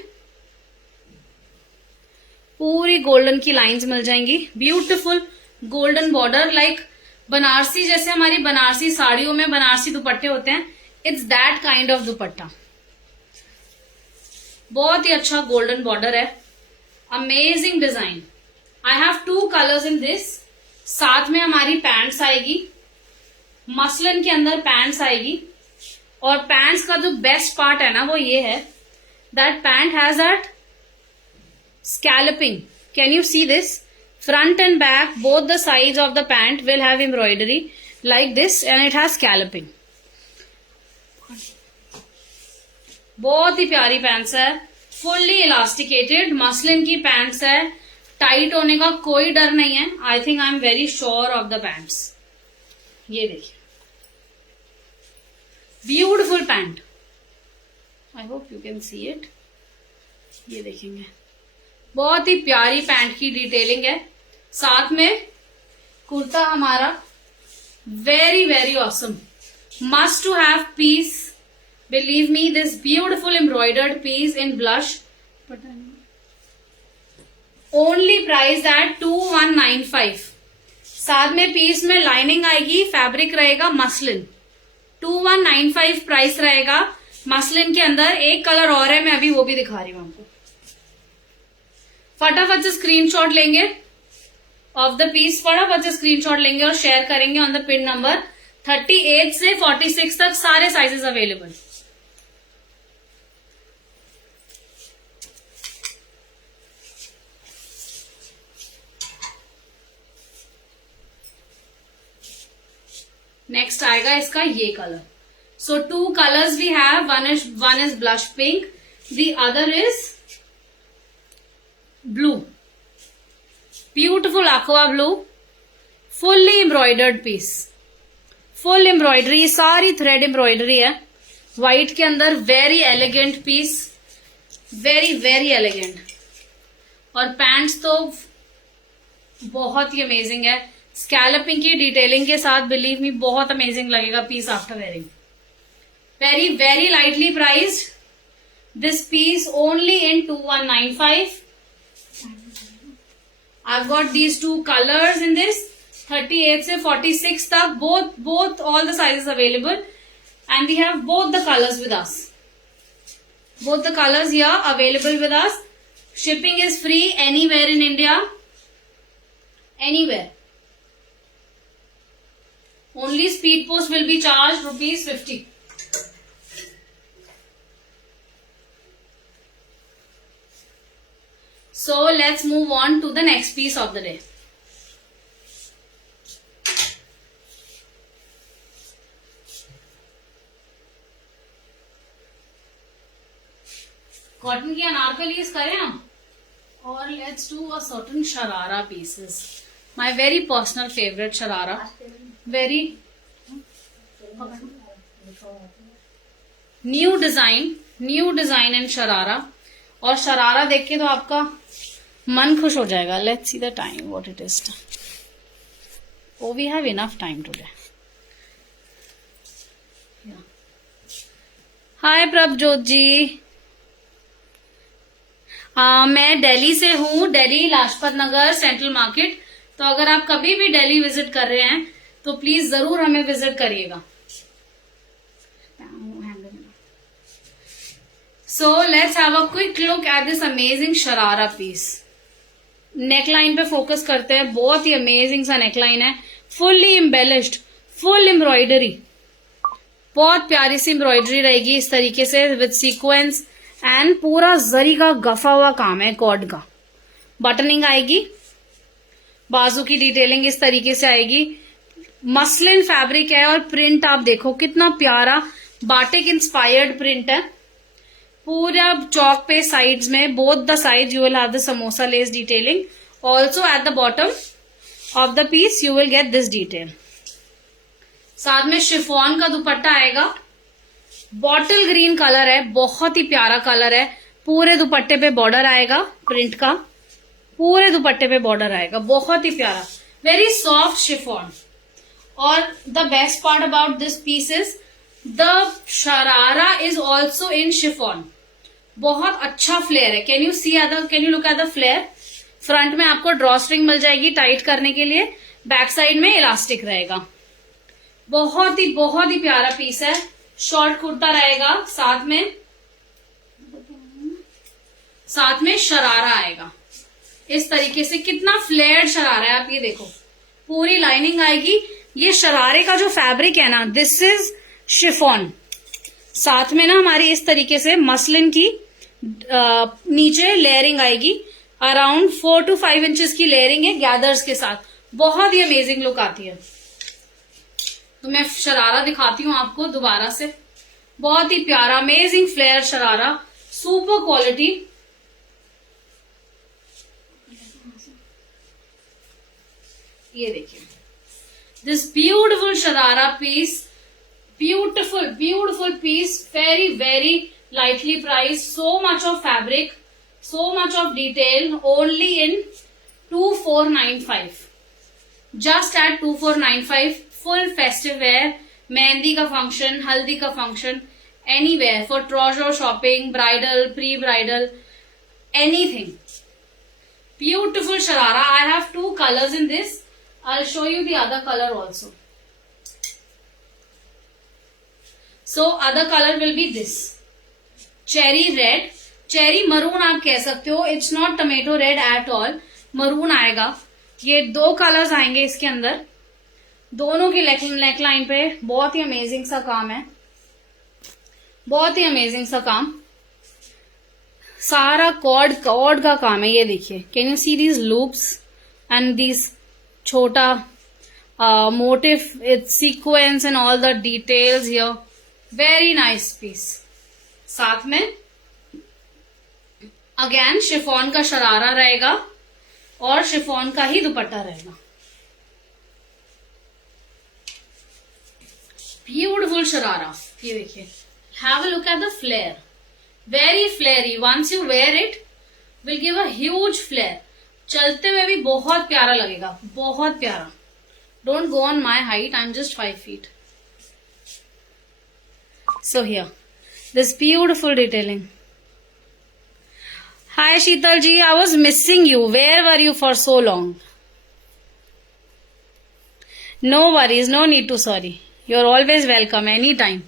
पूरी गोल्डन की लाइंस मिल जाएंगी। Beautiful golden border, like Banarasi, जैसे हमारी बनारसी साड़ियों में बनारसी दुपट्टे होते हैं, it's that kind of dupatta. बहुत ही अच्छा गोल्डन बॉर्डर है, amazing design. I have 2 colours in this. साथ में हमारी पैंट्स आएगी, मसलिन के अंदर पैंट्स आएगी। और पैंट्स का जो बेस्ट पार्ट है ना, वो ये है that pant has that scalloping. Can you see this? Front and back, both the sides of the pant will have embroidery like this, and it has scalloping. बहुत ही प्यारी पैंट्स है, फुल्ली इलास्टिकेटेड मसलिन की pants है, tight होने का कोई डर नहीं है। I think I am very sure of the pants. ये देखिए beautiful pant, I hope you can see it. ये देखेंगे बहुत ही प्यारी पैंट की डिटेलिंग है, साथ में कुर्ता हमारा very very awesome, must to have piece. Believe me, this beautiful embroidered piece in blush, only price at 2195। साथ में पीस में लाइनिंग आएगी, फैब्रिक रहेगा मसलिन, 2195 प्राइस रहेगा मसलिन के अंदर। एक कलर और है, मैं अभी वो भी दिखा रही हूं आपको। फटाफट से स्क्रीनशॉट लेंगे ऑफ द पीस, फटाफट से स्क्रीनशॉट लेंगे और शेयर करेंगे ऑन द पिन नंबर। 38 से 46 तक सारे साइजेस अवेलेबल। नेक्स्ट आएगा इसका ये colour. So 2 colours we have, one is blush pink, the other is blue, beautiful aqua blue, fully embroidered piece, full embroidery, सारी थ्रेड एम्ब्रॉयडरी है white के अंदर। Very elegant piece, very very elegant. और pants तो बहुत ही amazing है, scalloping की डिटेलिंग के साथ। बिलीव मी, बहुत अमेजिंग लगेगा piece after wearing. Very very lightly priced, this piece only in 2195। I've got these 2 colors in this, 38 से 46 तक, both all the sizes available, and we have both the colors with us. Both the colors here available with us. Shipping is free anywhere in India, anywhere. Only speed post will be charged ₹50. So let's move on to the next piece of the day. Cotton की अनारकलीज करें हम, और let's do a certain sharara pieces. My very personal favourite sharara, very new design इन शरारा। और शरारा देख के तो आपका मन खुश हो जाएगा। Let's see the time what it is. Oh we have enough time today. Hi Prabhjot ji, मैं दिल्ली से हूँ, दिल्ली लाजपत नगर सेंट्रल मार्केट। तो अगर आप कभी भी दिल्ली विजिट कर रहे हैं तो प्लीज जरूर हमें विजिट करिएगा। So let's have a quick look at this amazing sharara piece. Neckline पे फोकस करते हैं. बहुत ही अमेजिंग सा नेकलाइन है, फुल्ली एम्बेलिश्ड, फुल एम्ब्रॉयडरी. बहुत प्यारी सी एम्ब्रॉयडरी रहेगी इस तरीके से विद सीक्वेंस एंड पूरा जरी का गफा हुआ काम है कॉर्ड का. बटनिंग आएगी, बाजू की डिटेलिंग इस तरीके से आएगी. मसलिन फैब्रिक है और प्रिंट आप देखो कितना प्यारा बाटिक इंस्पायर्ड प्रिंट है. पूरा चौक पे साइड्स में both the side you will have the samosa lace detailing. Also at the bottom of the piece you will get this detail. साथ में शिफॉन का दुपट्टा आएगा. बॉटल ग्रीन कलर है, बहुत ही प्यारा कलर है. पूरे दुपट्टे पे बॉर्डर आएगा प्रिंट का, पूरे दुपट्टे पे बॉर्डर आएगा. बहुत ही प्यारा, वेरी सॉफ्ट शिफॉन. और the best part about this piece is the sharara is also in chiffon. बहुत अच्छा फ्लेयर है. Can you look at the flare. Front में आपको ड्रॉ स्ट्रिंग मिल जाएगी टाइट करने के लिए, बैक साइड में इलास्टिक रहेगा. बहुत ही प्यारा पीस है. शॉर्ट कुर्ता रहेगा, साथ में शरारा आएगा इस तरीके से. कितना फ्लेयर्ड शरारा है, आप ये देखो. पूरी लाइनिंग आएगी. ये शरारे का जो फैब्रिक है ना, दिस इज शिफॉन. साथ में ना हमारी इस तरीके से मसलिन की नीचे लेयरिंग आएगी. अराउंड 4 to 5 इंचेस की लेयरिंग है गैदर्स के साथ. बहुत ही अमेजिंग लुक आती है. तो मैं शरारा दिखाती हूँ आपको दोबारा से. बहुत ही प्यारा amazing flare sharara, super quality. ये देखिए this beautiful sharara piece. Beautiful piece. Very lightly priced. So much of fabric, so much of detail. Only in 2495. Just at 2495. Full festive wear. Mehndi का फंक्शन, हल्दी का function, anywhere for treasure shopping, bridal, pre-bridal, anything. Beautiful sharara. I have 2 colors in this. I'll show you the other color also. So other color will be this. Cherry red. Cherry maroon आप कह सकते हो. It's not tomato red at all. maroon आएगा. ये 2 colours आएंगे इसके अंदर. दोनों की नेकलाइन पे बहुत ही अमेजिंग सा काम है. बहुत ही अमेजिंग सा काम. सारा कॉर्ड का काम है. ये देखिए, can you see these loops and these छोटा motif, it's sequence and all the details here. Very nice piece. साथ में अगेन शिफॉन का शरारा रहेगा और शिफॉन का ही दुपट्टा रहेगा. ब्यूटिफुल शरारा. ये देखिए, have a look at the flare. Very flary. Once you wear it will give a huge flare. चलते हुए भी बहुत प्यारा लगेगा, बहुत प्यारा. Don't go on my height, I am just 5 feet. So here, this beautiful detailing. Hi Sheetal ji, I was missing you. Where were you for so long? No worries, no need to sorry. You're always welcome anytime.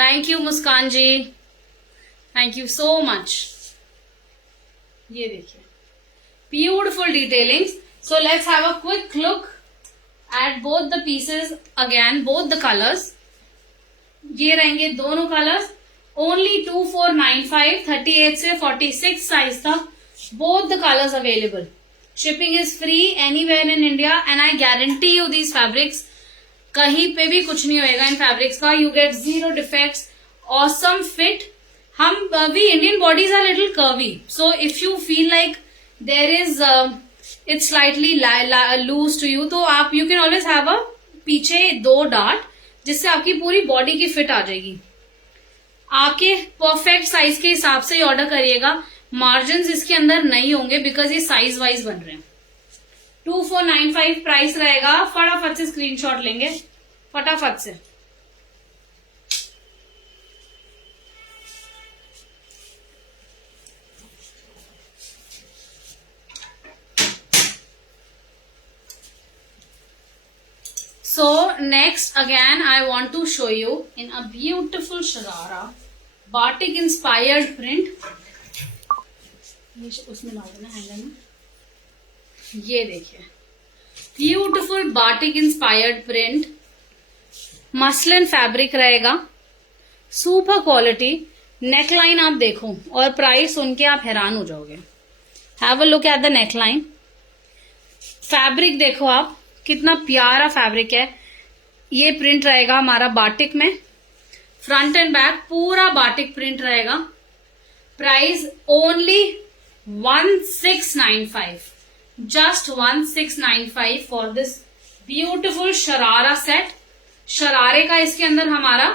Thank you Muskan ji. Thank you so much. ये देखिए, beautiful detailings. So let's have a quick look at both the pieces again, both the colors. ये रहेंगे दोनों colours. Only 2495, 38 से 46 size तक. Both the colours available. Shipping is free anywhere in India and I guarantee you these fabrics, कहीं पे भी कुछ नहीं होएगा इन फैब्रिक्स का. You get 0 defects, awesome fit. हम we Indian bodies are little curvy, so if you feel like there is it's slightly loose to you, तो आप you can always have a पीछे 2 डार्ट, जिससे आपकी पूरी बॉडी की fit आ जाएगी. आपके परफेक्ट साइज के हिसाब से ही ऑर्डर करिएगा. मार्जिन इसके अंदर नहीं होंगे बिकॉज ये साइज वाइज बन रहे हैं. 2495 प्राइस रहेगा. फटाफट से स्क्रीनशॉट लेंगे, फटाफट से. So next again I want to show you in a beautiful sharara. Batik inspired print, उसमें डाल देना हैंगर में। ये देखिए beautiful batik inspired print, muslin fabric रहेगा, सुपर क्वालिटी। नेकलाइन आप देखो और प्राइस सुन के आप हैरान हो जाओगे। Have a look at the neckline. Fabric देखो आप, कितना प्यारा फैब्रिक है। ये प्रिंट रहेगा हमारा बाटिक में, फ्रंट एंड बैक पूरा बाटिक प्रिंट रहेगा। Price only 1695, just 1695 for this beautiful sharara set. शरारे का इसके अंदर हमारा,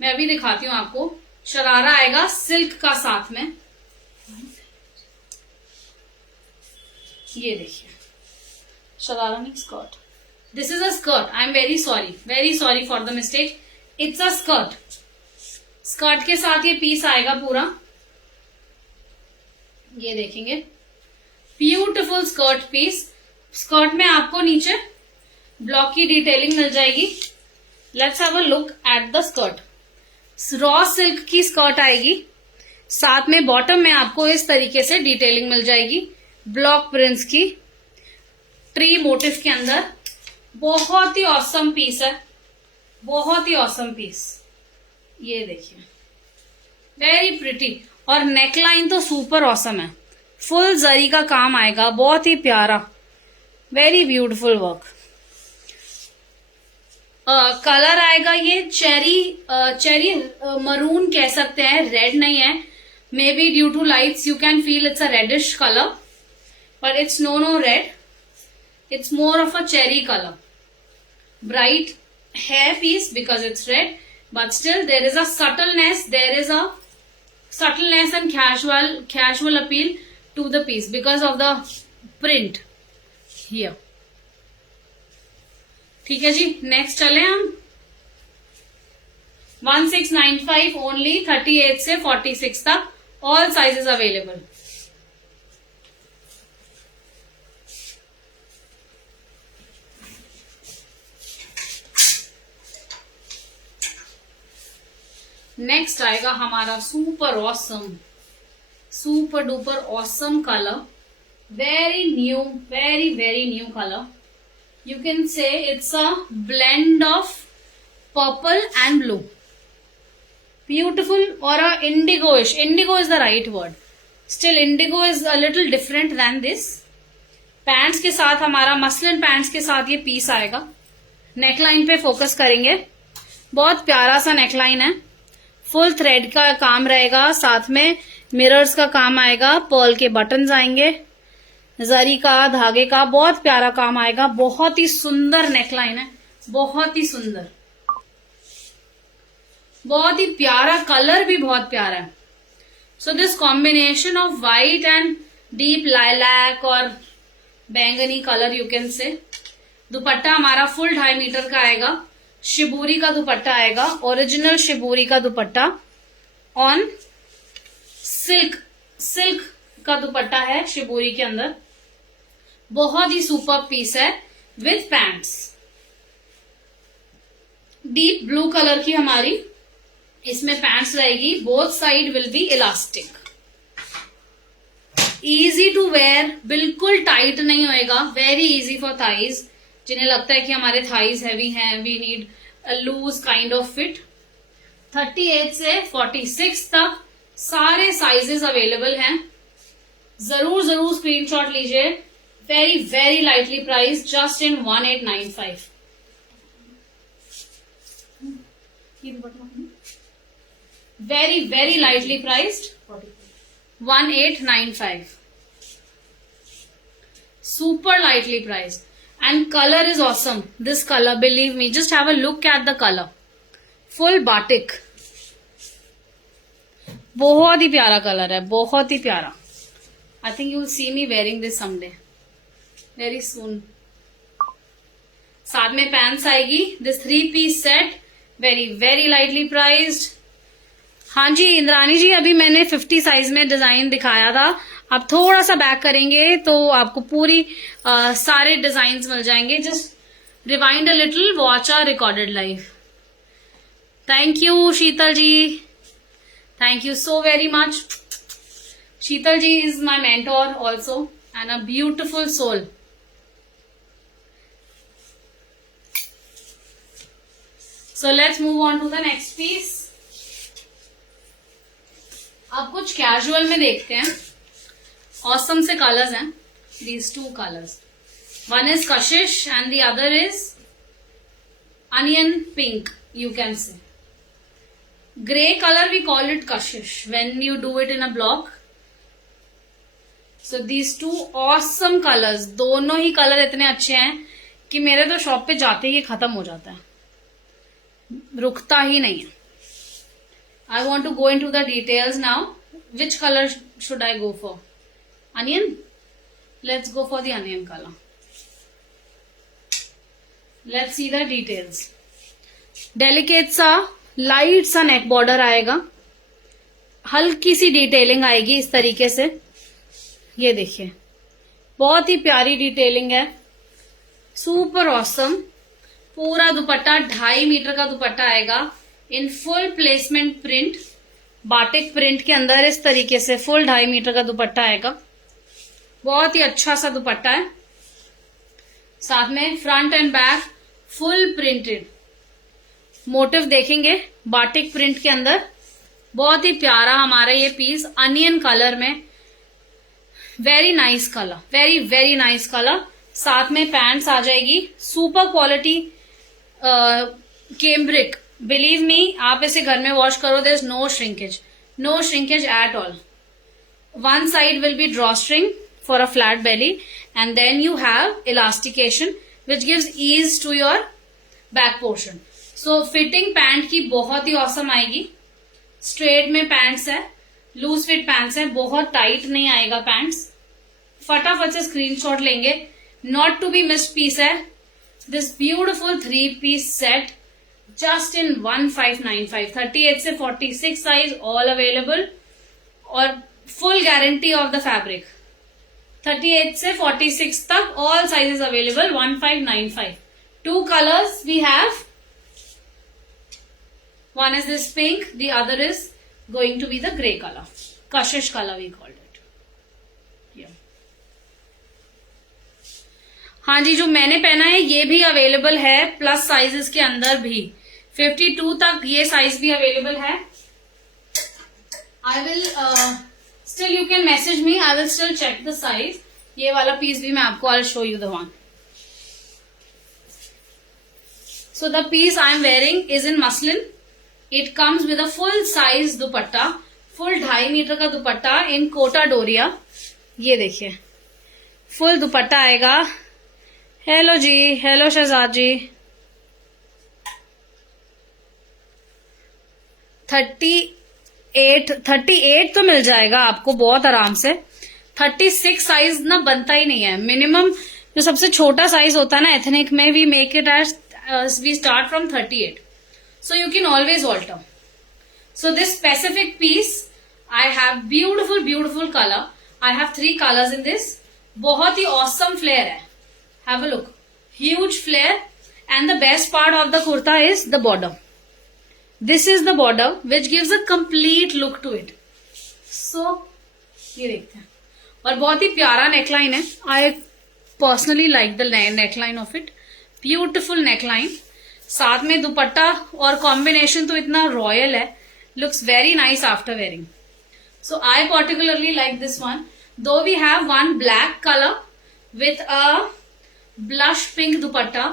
मैं अभी दिखाती हूं आपको, शरारा आएगा सिल्क का साथ में। ये देखिए शरारा नहीं, skirt. This is a skirt. I am very sorry for the mistake. It's a skirt. Skirt के साथ ये पीस आएगा पूरा। ये देखेंगे ब्यूटिफुल स्कर्ट पीस। स्कर्ट में आपको नीचे ब्लॉक की डिटेलिंग मिल जाएगी। Let's have a look at the skirt. Raw silk की स्कर्ट आएगी, साथ में बॉटम में आपको इस तरीके से डिटेलिंग मिल जाएगी ब्लॉक प्रिंट्स की, ट्री मोटिव के अंदर। बहुत ही ऑसम पीस है, बहुत ही ऑसम पीस। ये देखिए वेरी प्रिटी। और नेकलाइन तो सुपर ऑसम है, फुल जरी का काम आएगा, बहुत ही प्यारा, वेरी ब्यूटीफुल वर्क। कलर आएगा ये चेरी मरून कह सकते हैं, रेड नहीं है। Maybe due to lights you can feel it's a reddish colour, but it's no red. It's more of a cherry color. Bright hair piece because it's red, but still there is a subtleness. There is a subtleness and casual appeal to the piece because of the print here. ठीक है जी, next चले हम। 1695 only, 38 से 46 तक, all sizes available. Next आएगा हमारा super awesome, super duper awesome colour, very new, very new colour. You can say it's a blend of purple and blue. Beautiful or a indigoish. Indigo is the right word. Still indigo is a little different than this. Pants के साथ हमारा muslin pants के साथ ये piece आएगा। Neckline पे focus करेंगे, बहुत प्यारा सा नेकलाइन है। फुल थ्रेड का काम रहेगा, साथ में मिरर्स का काम आएगा, पर्ल के बटन्स आएंगे, जरी का, धागे का, बहुत प्यारा काम आएगा। बहुत ही सुंदर नेकलाइन है, बहुत ही सुंदर, बहुत ही प्यारा। कलर भी बहुत प्यारा है। So this combination of white and deep lilac और बैंगनी कलर यू कैन से। दुपट्टा हमारा फुल 2.5 मीटर का आएगा, शिबूरी का दुपट्टा आएगा, ओरिजिनल शिबूरी का दुपट्टा ऑन सिल्क, सिल्क का दुपट्टा है शिबूरी के अंदर। बहुत ही सुपर पीस है with pants. Deep blue colour की हमारी इसमें पैंट्स रहेगी, both side will be elastic, easy to wear, बिल्कुल टाइट नहीं होएगा, वेरी इजी फॉर थाइज। जिन्हें लगता है कि हमारे थाइज हैवी हैं, we need a loose kind of fit. 38 से 46 तक सारे साइजेस अवेलेबल हैं। जरूर स्क्रीनशॉट लीजिए। Very lightly price, just in 1895। Very lightly priced, 1895। Super lightly priced and color is awesome. This color, believe me, just have a look at the color. Full batik. बहुत ही प्यारा colour है, बहुत ही प्यारा। I think you will see me wearing this someday, very soon. साथ में pants आएगी। This 3-piece set, very lightly priced. हाँ जी इंद्रानी जी, अभी मैंने 50 साइज में डिजाइन दिखाया था, आप थोड़ा सा बैक करेंगे तो आपको पूरी सारे डिजाइन मिल जाएंगे। Just rewind a little, watch our recorded live. Thank you Sheetal ji. Thank you so very much. Sheetal ji is my mentor also and a beautiful soul. So let's move on to the next piece. अब कुछ casual में देखते हैं. Awesome से colors हैं. These two colors. One is Kashish and the other is onion pink, you can say. Grey color we call it Kashish when you do it in a block. So these two awesome colors, दोनों ही colour इतने अच्छे हैं कि मेरे तो shop पे जाते ही खत्म हो जाता है, रुकता ही नहीं है. I want to go into the details now. Which color should I go for? Onion? Let's go for the onion color. Let's see the details. Delicate सा लाइट सा नेक बॉर्डर आएगा, हल्की सी डिटेलिंग आएगी इस तरीके से. ये देखिए बहुत ही प्यारी डिटेलिंग है, सुपर ऑसम. पूरा दुपट्टा 2.5 मीटर का दुपट्टा आएगा in full placement print, batik print के अंदर इस तरीके से फुल 2.5 मीटर का दुपट्टा आएगा. बहुत ही अच्छा सा दुपट्टा है. साथ में front and back full printed motif देखेंगे बाटिक प्रिंट के अंदर. बहुत ही प्यारा हमारा ये पीस अनियन कलर में. Very nice colour, very very nice colour. साथ में पैंट्स आ जाएगी super quality cambric. Believe me, आप इसे घर में वॉश करो, there is no shrinkage at all. One side will be drawstring for a flat belly and then you have elastication which gives ease to your back portion. So fitting pant की बहुत ही awesome आएगी. Straight में pants है, loose fit pants है, बहुत tight नहीं आएगा pants. फटाफट से स्क्रीनशॉट लेंगे. Not to be missed piece है. This beautiful 3-piece set just in 1595. 38 से 46 साइज ऑल अवेलेबल और full guarantee of the fabric. 38 से 46 तक all sizes available. 1595. Two colors we have. One is this pink, the other is going to be the grey color. Kashish color we called it. Yeah. हाँ जी, जो मैंने पहना है ये भी available है प्लस साइजेस के अंदर भी. 52 तक ये साइज भी अवेलेबल है. I will still you can message me. I will still check the size. ये वाला पीस भी मैं आपको I'll show you the one. So the piece I am wearing is in muslin. It comes with a full size dupatta, full 2.5 metre का dupatta in Kota Doria. ये देखिए full दुपट्टा आएगा. Hello जी, hello Shahzad जी. 38 तो मिल जाएगा आपको बहुत आराम से. 36 साइज ना बनता ही नहीं है. मिनिमम जो सबसे छोटा साइज होता है ना एथनिक में, we make it as we start from 38. So you can always alter. So this specific piece I have beautiful colour. I have 3 colours in this. बहुत ही ऑसम फ्लेयर है. Have a look. Huge flare and the best part of the kurta is the border. This is the border which gives a complete look to it. So ये देखते हैं. और बहुत ही प्यारा नेकलाइन है. I personally like the neckline of it. Beautiful neckline. साथ में दुपट्टा और कॉम्बिनेशन तो इतना रॉयल है. Looks very nice after wearing. So I particularly like this one. Though we have one black color with a blush pink dupatta,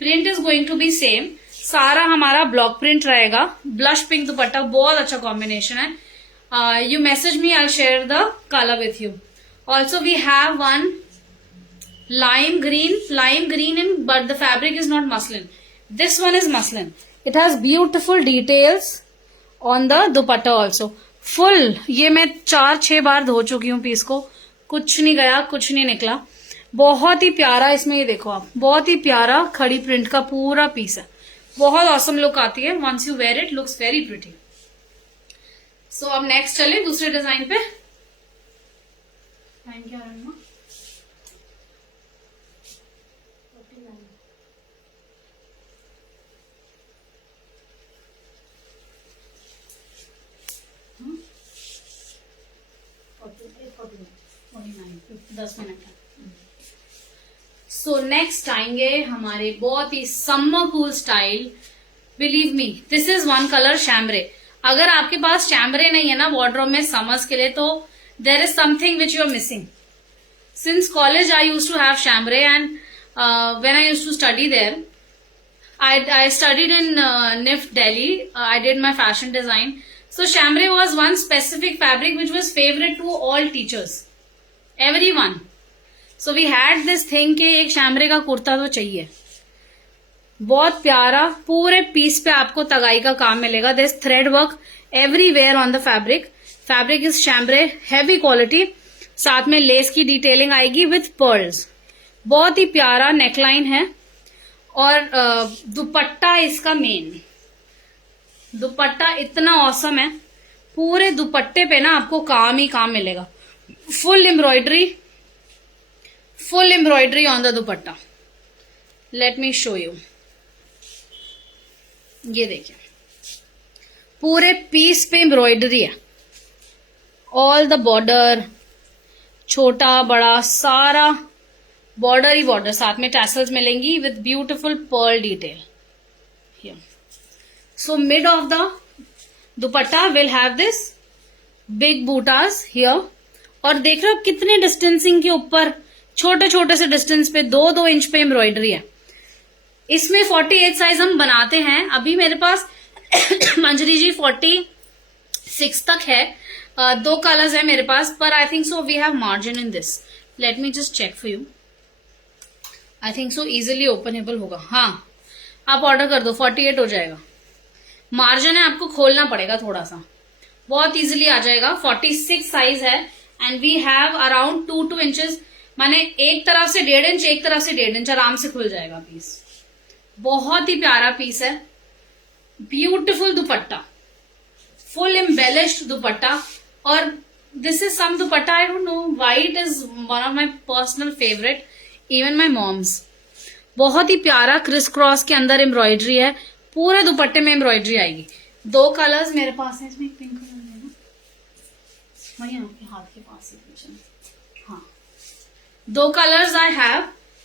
print is going to be same. सारा हमारा block print रहेगा. Blush pink dupatta बहुत अच्छा combination है. You message me, I share the colour with you. Also we have one lime green in, but the fabric is not muslin. This one is muslin. It has beautiful details on the dupatta also. Full. ये मैं 4-6 बार धो चुकी हूँ piece को. कुछ नहीं गया, कुछ नहीं निकला. बहुत ही प्यारा. इसमें ये देखो आप, बहुत ही प्यारा खड़ी प्रिंट का पूरा पीस है. बहुत ऑसम लुक आती है. Once you wear it looks very pretty. So अब नेक्स्ट चले दूसरे डिजाइन पे. Thank you Aruna. 10 मिनट है। सो नेक्स्ट आएंगे हमारे बहुत ही summer cool style. Believe me, this is one colour chambray. अगर आपके पास शैम्ब्रे नहीं है ना वार्डरोब में समर्स के लिए, तो there is something which you are missing. Since college I use to have chambray and when I use to study there, I studied in NIFT Delhi. I did my fashion design. So chambray was one specific fabric which was favorite to all teachers, everyone. So we had this thing कि एक chambray का कुर्ता तो चाहिए। बहुत प्यारा, पूरे piece पे आपको तगाई का काम मिलेगा। There's thread work everywhere on the fabric. Fabric is chambray, heavy quality. साथ में लेस की डिटेलिंग आएगी with pearls. बहुत ही प्यारा नेकलाइन है। और दुपट्टा इसका मेन, दुपट्टा इतना औसम है। पूरे दुपट्टे पे ना आपको काम ही काम मिलेगा। Full embroidery on the dupatta. Let me show you. ये देखिए, पूरे पीस पे एम्ब्रॉयडरी है। ऑल द बॉर्डर, छोटा बड़ा सारा बॉर्डर ही बॉर्डर, साथ में टैसल्स मिलेंगी with beautiful pearl detail here. So mid of the dupatta will have this big bootas here. और देख रहे हो कितने डिस्टेंसिंग के ऊपर, छोटे छोटे से डिस्टेंस पे 2-2 इंच पे एम्ब्रॉयडरी है। इसमें 48 साइज हम बनाते हैं। अभी मेरे पास मंजरी जी 46 तक है। 2 कलर्स है मेरे पास, पर I think so we have margin in this. Let me just check for you. I think so easily openable होगा। हाँ, आप ऑर्डर कर दो, 48 हो जाएगा। मार्जिन है, आपको खोलना पड़ेगा थोड़ा सा, बहुत इजिली आ जाएगा। 46 साइज है and we have around 2 inches, माने एक तरफ से 1.5 इंच, एक तरफ से 1.5 इंच, आराम से खुल जाएगा पीस। बहुत ही प्यारा पीस है। Beautiful dupatta, full embellished dupatta. और this is some dupatta, I don't know why it is one of my personal favourite, even my mom's. बहुत ही प्यारा क्रिस क्रॉस के अंदर एम्ब्रॉयडरी है। पूरे दुपट्टे में एम्ब्रॉयडरी आएगी। 2 कलर्स मेरे पास है। इसमें एक पिंक कलर है ना, वही आपके हाथ के पास है। हाँ, 2 colours I have.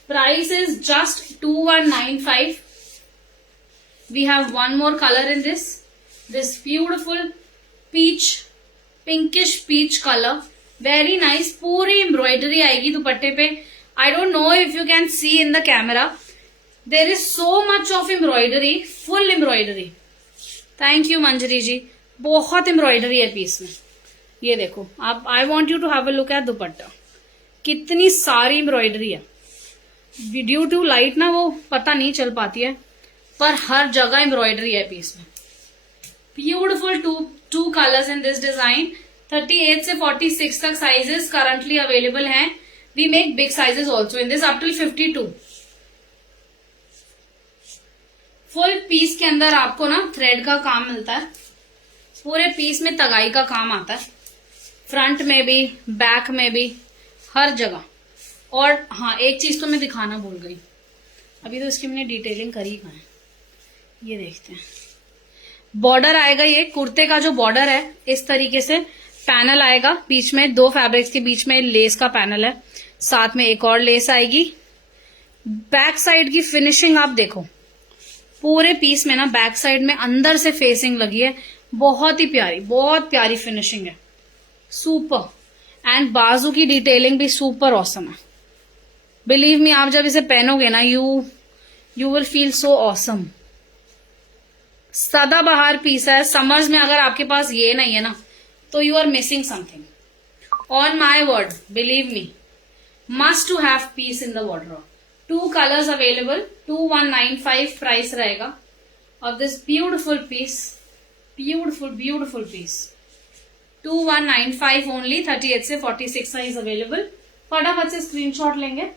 Price is just 2195। We have one more colour in this beautiful peach, pinkish peach colour, very nice. पूरी एम्ब्रॉयडरी आएगी दुपट्टे पे। I don't know if you can see in the camera. There is so much of embroidery, full embroidery. Thank you मंजरी जी। बहुत embroidery है piece में। ये देखो आप, I want you to have a look at दुपट्टा। कितनी सारी एम्ब्रॉयडरी है। Due to light ना वो पता नहीं चल पाती है, पर हर जगह एम्ब्रॉयडरी है पीस में। Beautiful two colours in this design. 38 से 46 तक साइजेस करंटली अवेलेबल हैं। We make big sizes also in this up till 52. Full piece के अंदर आपको ना थ्रेड का काम मिलता है। पूरे पीस में तगाई का काम आता है, फ्रंट में भी, बैक में भी, हर जगह। और हाँ, एक चीज तो मैं दिखाना भूल गई, अभी तो इसकी मैंने डिटेलिंग करी कहाँ है। ये देखते हैं, बॉर्डर आएगा। ये कुर्ते का जो बॉर्डर है, इस तरीके से पैनल आएगा। बीच में 2 फैब्रिक्स के बीच में लेस का पैनल है, साथ में एक और लेस आएगी। बैक साइड की फिनिशिंग आप देखो, पूरे पीस में ना बैक साइड में अंदर से फेसिंग लगी है। बहुत ही प्यारी, बहुत प्यारी फिनिशिंग है, सुपर। एंड बाजू की डिटेलिंग भी सुपर ऑसम है। बिलीव मी, आप जब इसे पहनोगे ना, you will feel so awesome. सदाबहार पीस है। समर्स में अगर आपके पास ये नहीं है ना, तो you are missing something. On my word, believe me, must to have piece in the wardrobe. 2 colours available. 2195 price रहेगा of this beautiful piece. Beautiful piece. 2195 only. 38 से 46 साइज अवेलेबल। फटाफट से स्क्रीनशॉट लेंगे।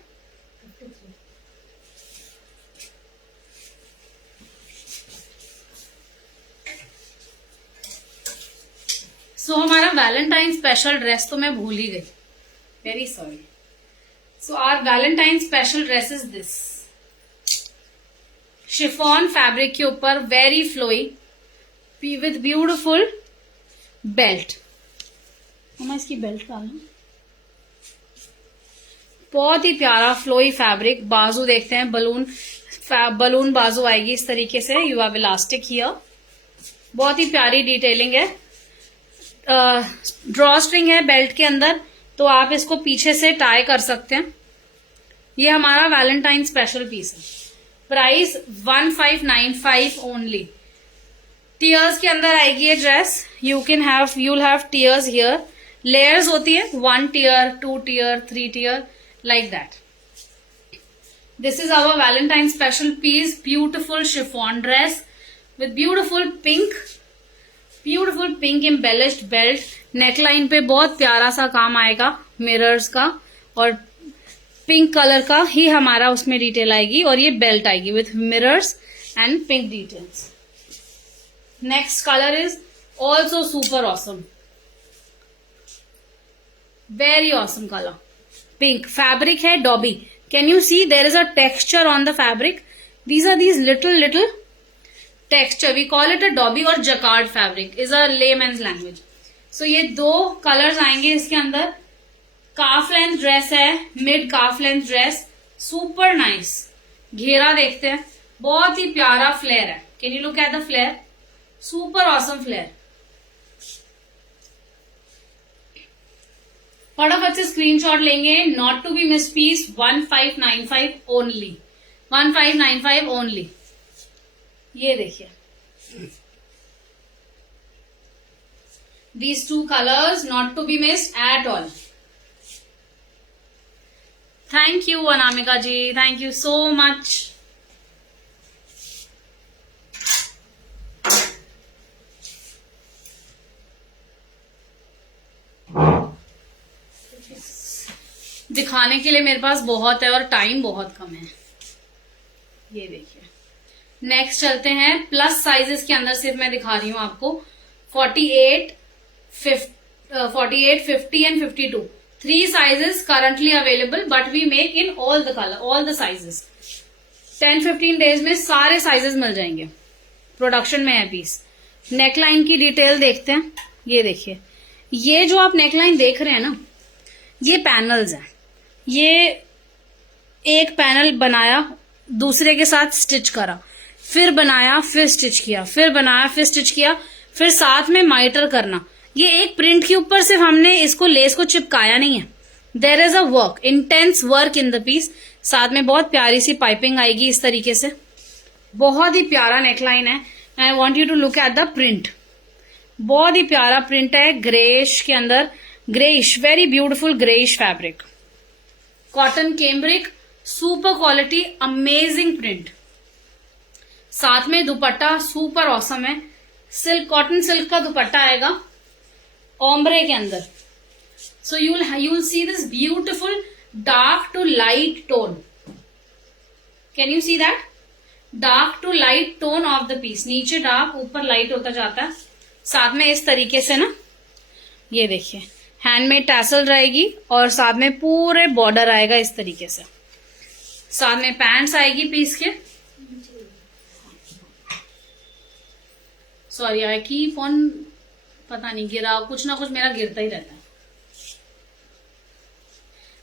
सो हमारा वैलेंटाइन स्पेशल ड्रेस तो मैं भूल ही गई, very sorry. So our Valentine special dress is this. Chiffon fabric के ऊपर, very flowy with beautiful belt. मैं इसकी बेल्ट डालू। बहुत ही प्यारा फ्लोई फैब्रिक। बाजू देखते हैं, बलून बाजू आएगी इस तरीके से। यू हैव इलास्टिक हियर, बहुत ही प्यारी डिटेलिंग है। ड्रॉ स्ट्रिंग है बेल्ट के अंदर, तो आप इसको पीछे से टाई कर सकते हैं। ये हमारा वैलेंटाइन स्पेशल पीस है। Price 1595 only. टीयर्स के अंदर आएगी ये dress. You'll have tiers here. Layers होती है, 1 tier, 2 tier, 3 tier, like that. This is our Valentine special piece. Beautiful chiffon dress with beautiful pink embellished belt. Neckline पे बहुत प्यारा सा काम आएगा मिरर्स का, और पिंक कलर का ही हमारा उसमें डिटेल आएगी, और ये बेल्ट आएगी with mirrors and pink details. Next colour is also super awesome, very awesome colour. Pink fabric है dobby. Can you see there is a texture on the fabric? These are these little texture. We call it a dobby और jacquard fabric is a layman's language. So ये 2 colours आएंगे इसके अंदर। Calf length dress है, mid calf length dress, super nice. घेरा देखते हैं, बहुत ही प्यारा फ्लेयर है। Can you look at the flare? Super awesome flare. फटाफट से स्क्रीनशॉट लेंगे। Not to be miss piece, 1595 only, 1595 only. ये देखिए, these 2 colors not to be missed at all. Thank you Anamika ji, thank you so much. दिखाने के लिए मेरे पास बहुत है और टाइम बहुत कम है। ये देखिए, नेक्स्ट चलते हैं प्लस साइजेस के अंदर। सिर्फ मैं दिखा रही हूँ आपको 48, 50 and 52। 3 sizes currently available, but we make in all the colour, all the sizes. 10-15 days में सारे साइजेस मिल जाएंगे। प्रोडक्शन में है पीस। नेकलाइन की डिटेल देखते हैं। ये देखिए, ये जो आप नेकलाइन देख रहे हैं ना, ये पैनल्स हैं। ये एक पैनल बनाया, दूसरे के साथ स्टिच करा, फिर बनाया, फिर स्टिच किया, फिर बनाया, फिर स्टिच किया, फिर साथ में माइटर करना। ये एक प्रिंट के ऊपर सिर्फ हमने इसको लेस को चिपकाया नहीं है। There is a work, intense work in the piece. साथ में बहुत प्यारी सी पाइपिंग आएगी इस तरीके से। बहुत ही प्यारा नेकलाइन है। I want you to look at the print. बहुत ही प्यारा प्रिंट है, ग्रेइश के अंदर, greyish, very beautiful greyish fabric. Cotton cambric, super quality, amazing print. साथ में दुपट्टा सुपर ऑसम है। सिल्क, कॉटन सिल्क का दुपट्टा आएगा ओम्ब्रे के अंदर। So you'll see this beautiful dark to light tone. Can you see that? Dark to light tone of the piece. नीचे dark, ऊपर light होता जाता है। साथ में इस तरीके से ना, ये देखिए, हैंडमेड टैसल रहेगी और साथ में पूरे बॉर्डर आएगा इस तरीके से। साथ में पैंट्स आएगी पीस के। सॉरी, आई कीप ऑन, पता नहीं गिरा, कुछ ना कुछ मेरा गिरता ही रहता है।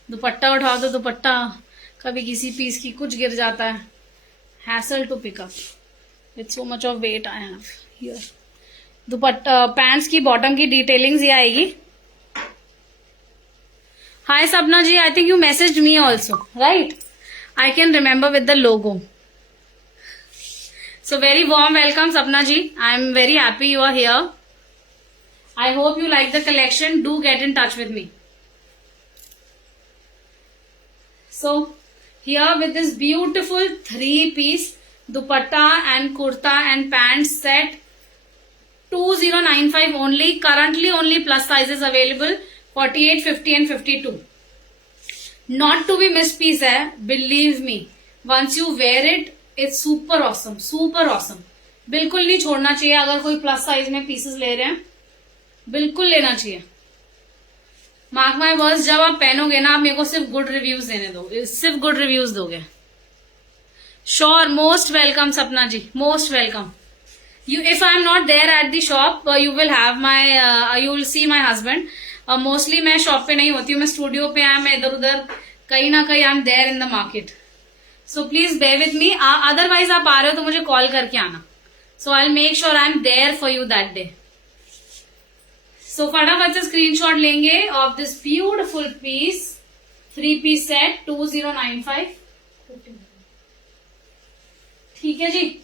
दुपट्टा उठाओ तो दुपट्टा कभी किसी पीस की कुछ गिर जाता है। Hassle to pick up with so much of weight I have here. Dupatta, pants की बॉटम की डिटेलिंग्स ये आएगी। Hi Sapna ji, I think you messaged me also, right? I can remember with the logo. So very warm welcome Sapna ji. I am very happy you are here. I hope you like the collection. Do get in touch with me. So here with this beautiful 3-piece dupatta and kurta and pants set, 2095 only. Currently only plus sizes available, 48, 50 and 52. Not to be missed piece hai. Believe me, once you wear it, it's super awesome, super awesome. बिल्कुल नहीं छोड़ना चाहिए। अगर कोई plus size में pieces ले रहे हैं, बिल्कुल लेना चाहिए। मार्क माय वर्ड्स, जब आप पहनोगे ना, आप मेरे को सिर्फ गुड रिव्यूज देने दो, सिर्फ गुड रिव्यूज दोगे। Sure, most welcome Sapna ji, most welcome. You, if I am not there at the shop, you will have my, you will see my husband. Mostly मैं शॉप पे नहीं होती हूँ, मैं स्टूडियो पे आया, मैं इधर उधर कहीं ना कहीं I am there in the market. So please bear with me. Otherwise आप आ रहे हो तो मुझे कॉल करके आना. So I will make sure I am there for you that day. So फटाफट से स्क्रीनशॉट लेंगे of this beautiful piece. 3-piece set 2095. ठीक है जी.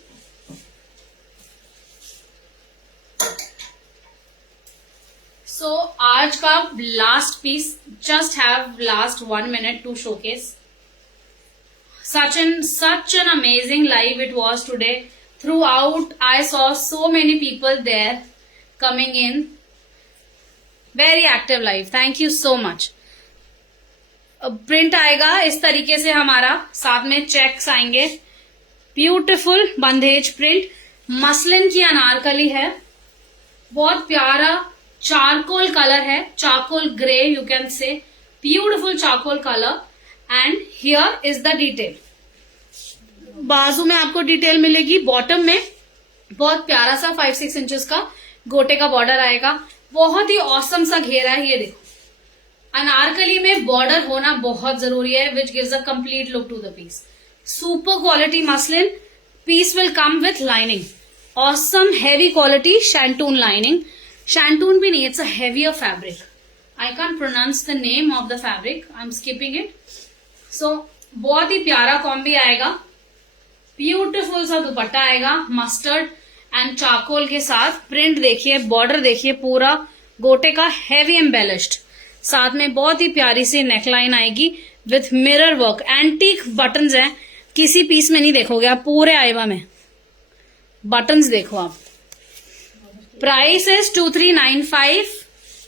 सो आज का last piece. Just have last 1 minute to showcase. such an amazing live it was today. Throughout I saw so many people there coming in. Very active live. Thank you so much. Print आएगा इस तरीके से हमारा. साथ में checks आएंगे. Beautiful बंदेज print. Muslin की अनारकली है. बहुत प्यारा चारकोल कलर है. Charcoal grey you can say. Beautiful charcoal colour. And here is the detail. बाजू में आपको डिटेल मिलेगी. बॉटम में बहुत प्यारा सा 5-6 इंचेस का गोटे का बॉर्डर आएगा. बहुत ही औसम सा घेरा है. ये देखो अनारकली में बॉर्डर होना बहुत जरूरी है, which gives a complete look to the piece. Super quality muslin. Piece will come with lining. Awesome heavy quality shantung lining. Shantung भी नहीं, it's a heavier fabric. I can pronounce the name of the fabric. I am skipping it. So बहुत ही प्यारा combi आएगा. Beautiful सा दुपट्टा आएगा mustard and charcoal के साथ. प्रिंट देखिए, बॉर्डर देखिए, पूरा गोटे का हेवी एम्बेलिश्ड. साथ में बहुत ही प्यारी सी नेकलाइन आएगी with mirror work. Antique buttons हैं, किसी पीस में नहीं देखोगे आप. पूरे आईवा में बटन्स देखो आप. Price is 2395.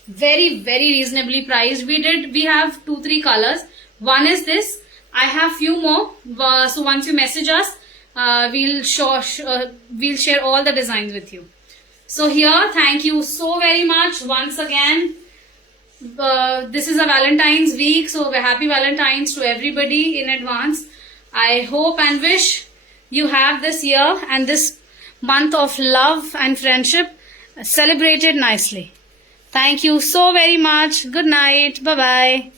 very very reasonably priced. We have 2-3 colors. One is this. I have few more. So once you message us, we'll share all the designs with you. So here, thank you so very much once again. This is a Valentine's week, so happy Valentine's to everybody in advance. I hope and wish you have this year and this month of love and friendship celebrated nicely. Thank you so very much. Good night. Bye-bye.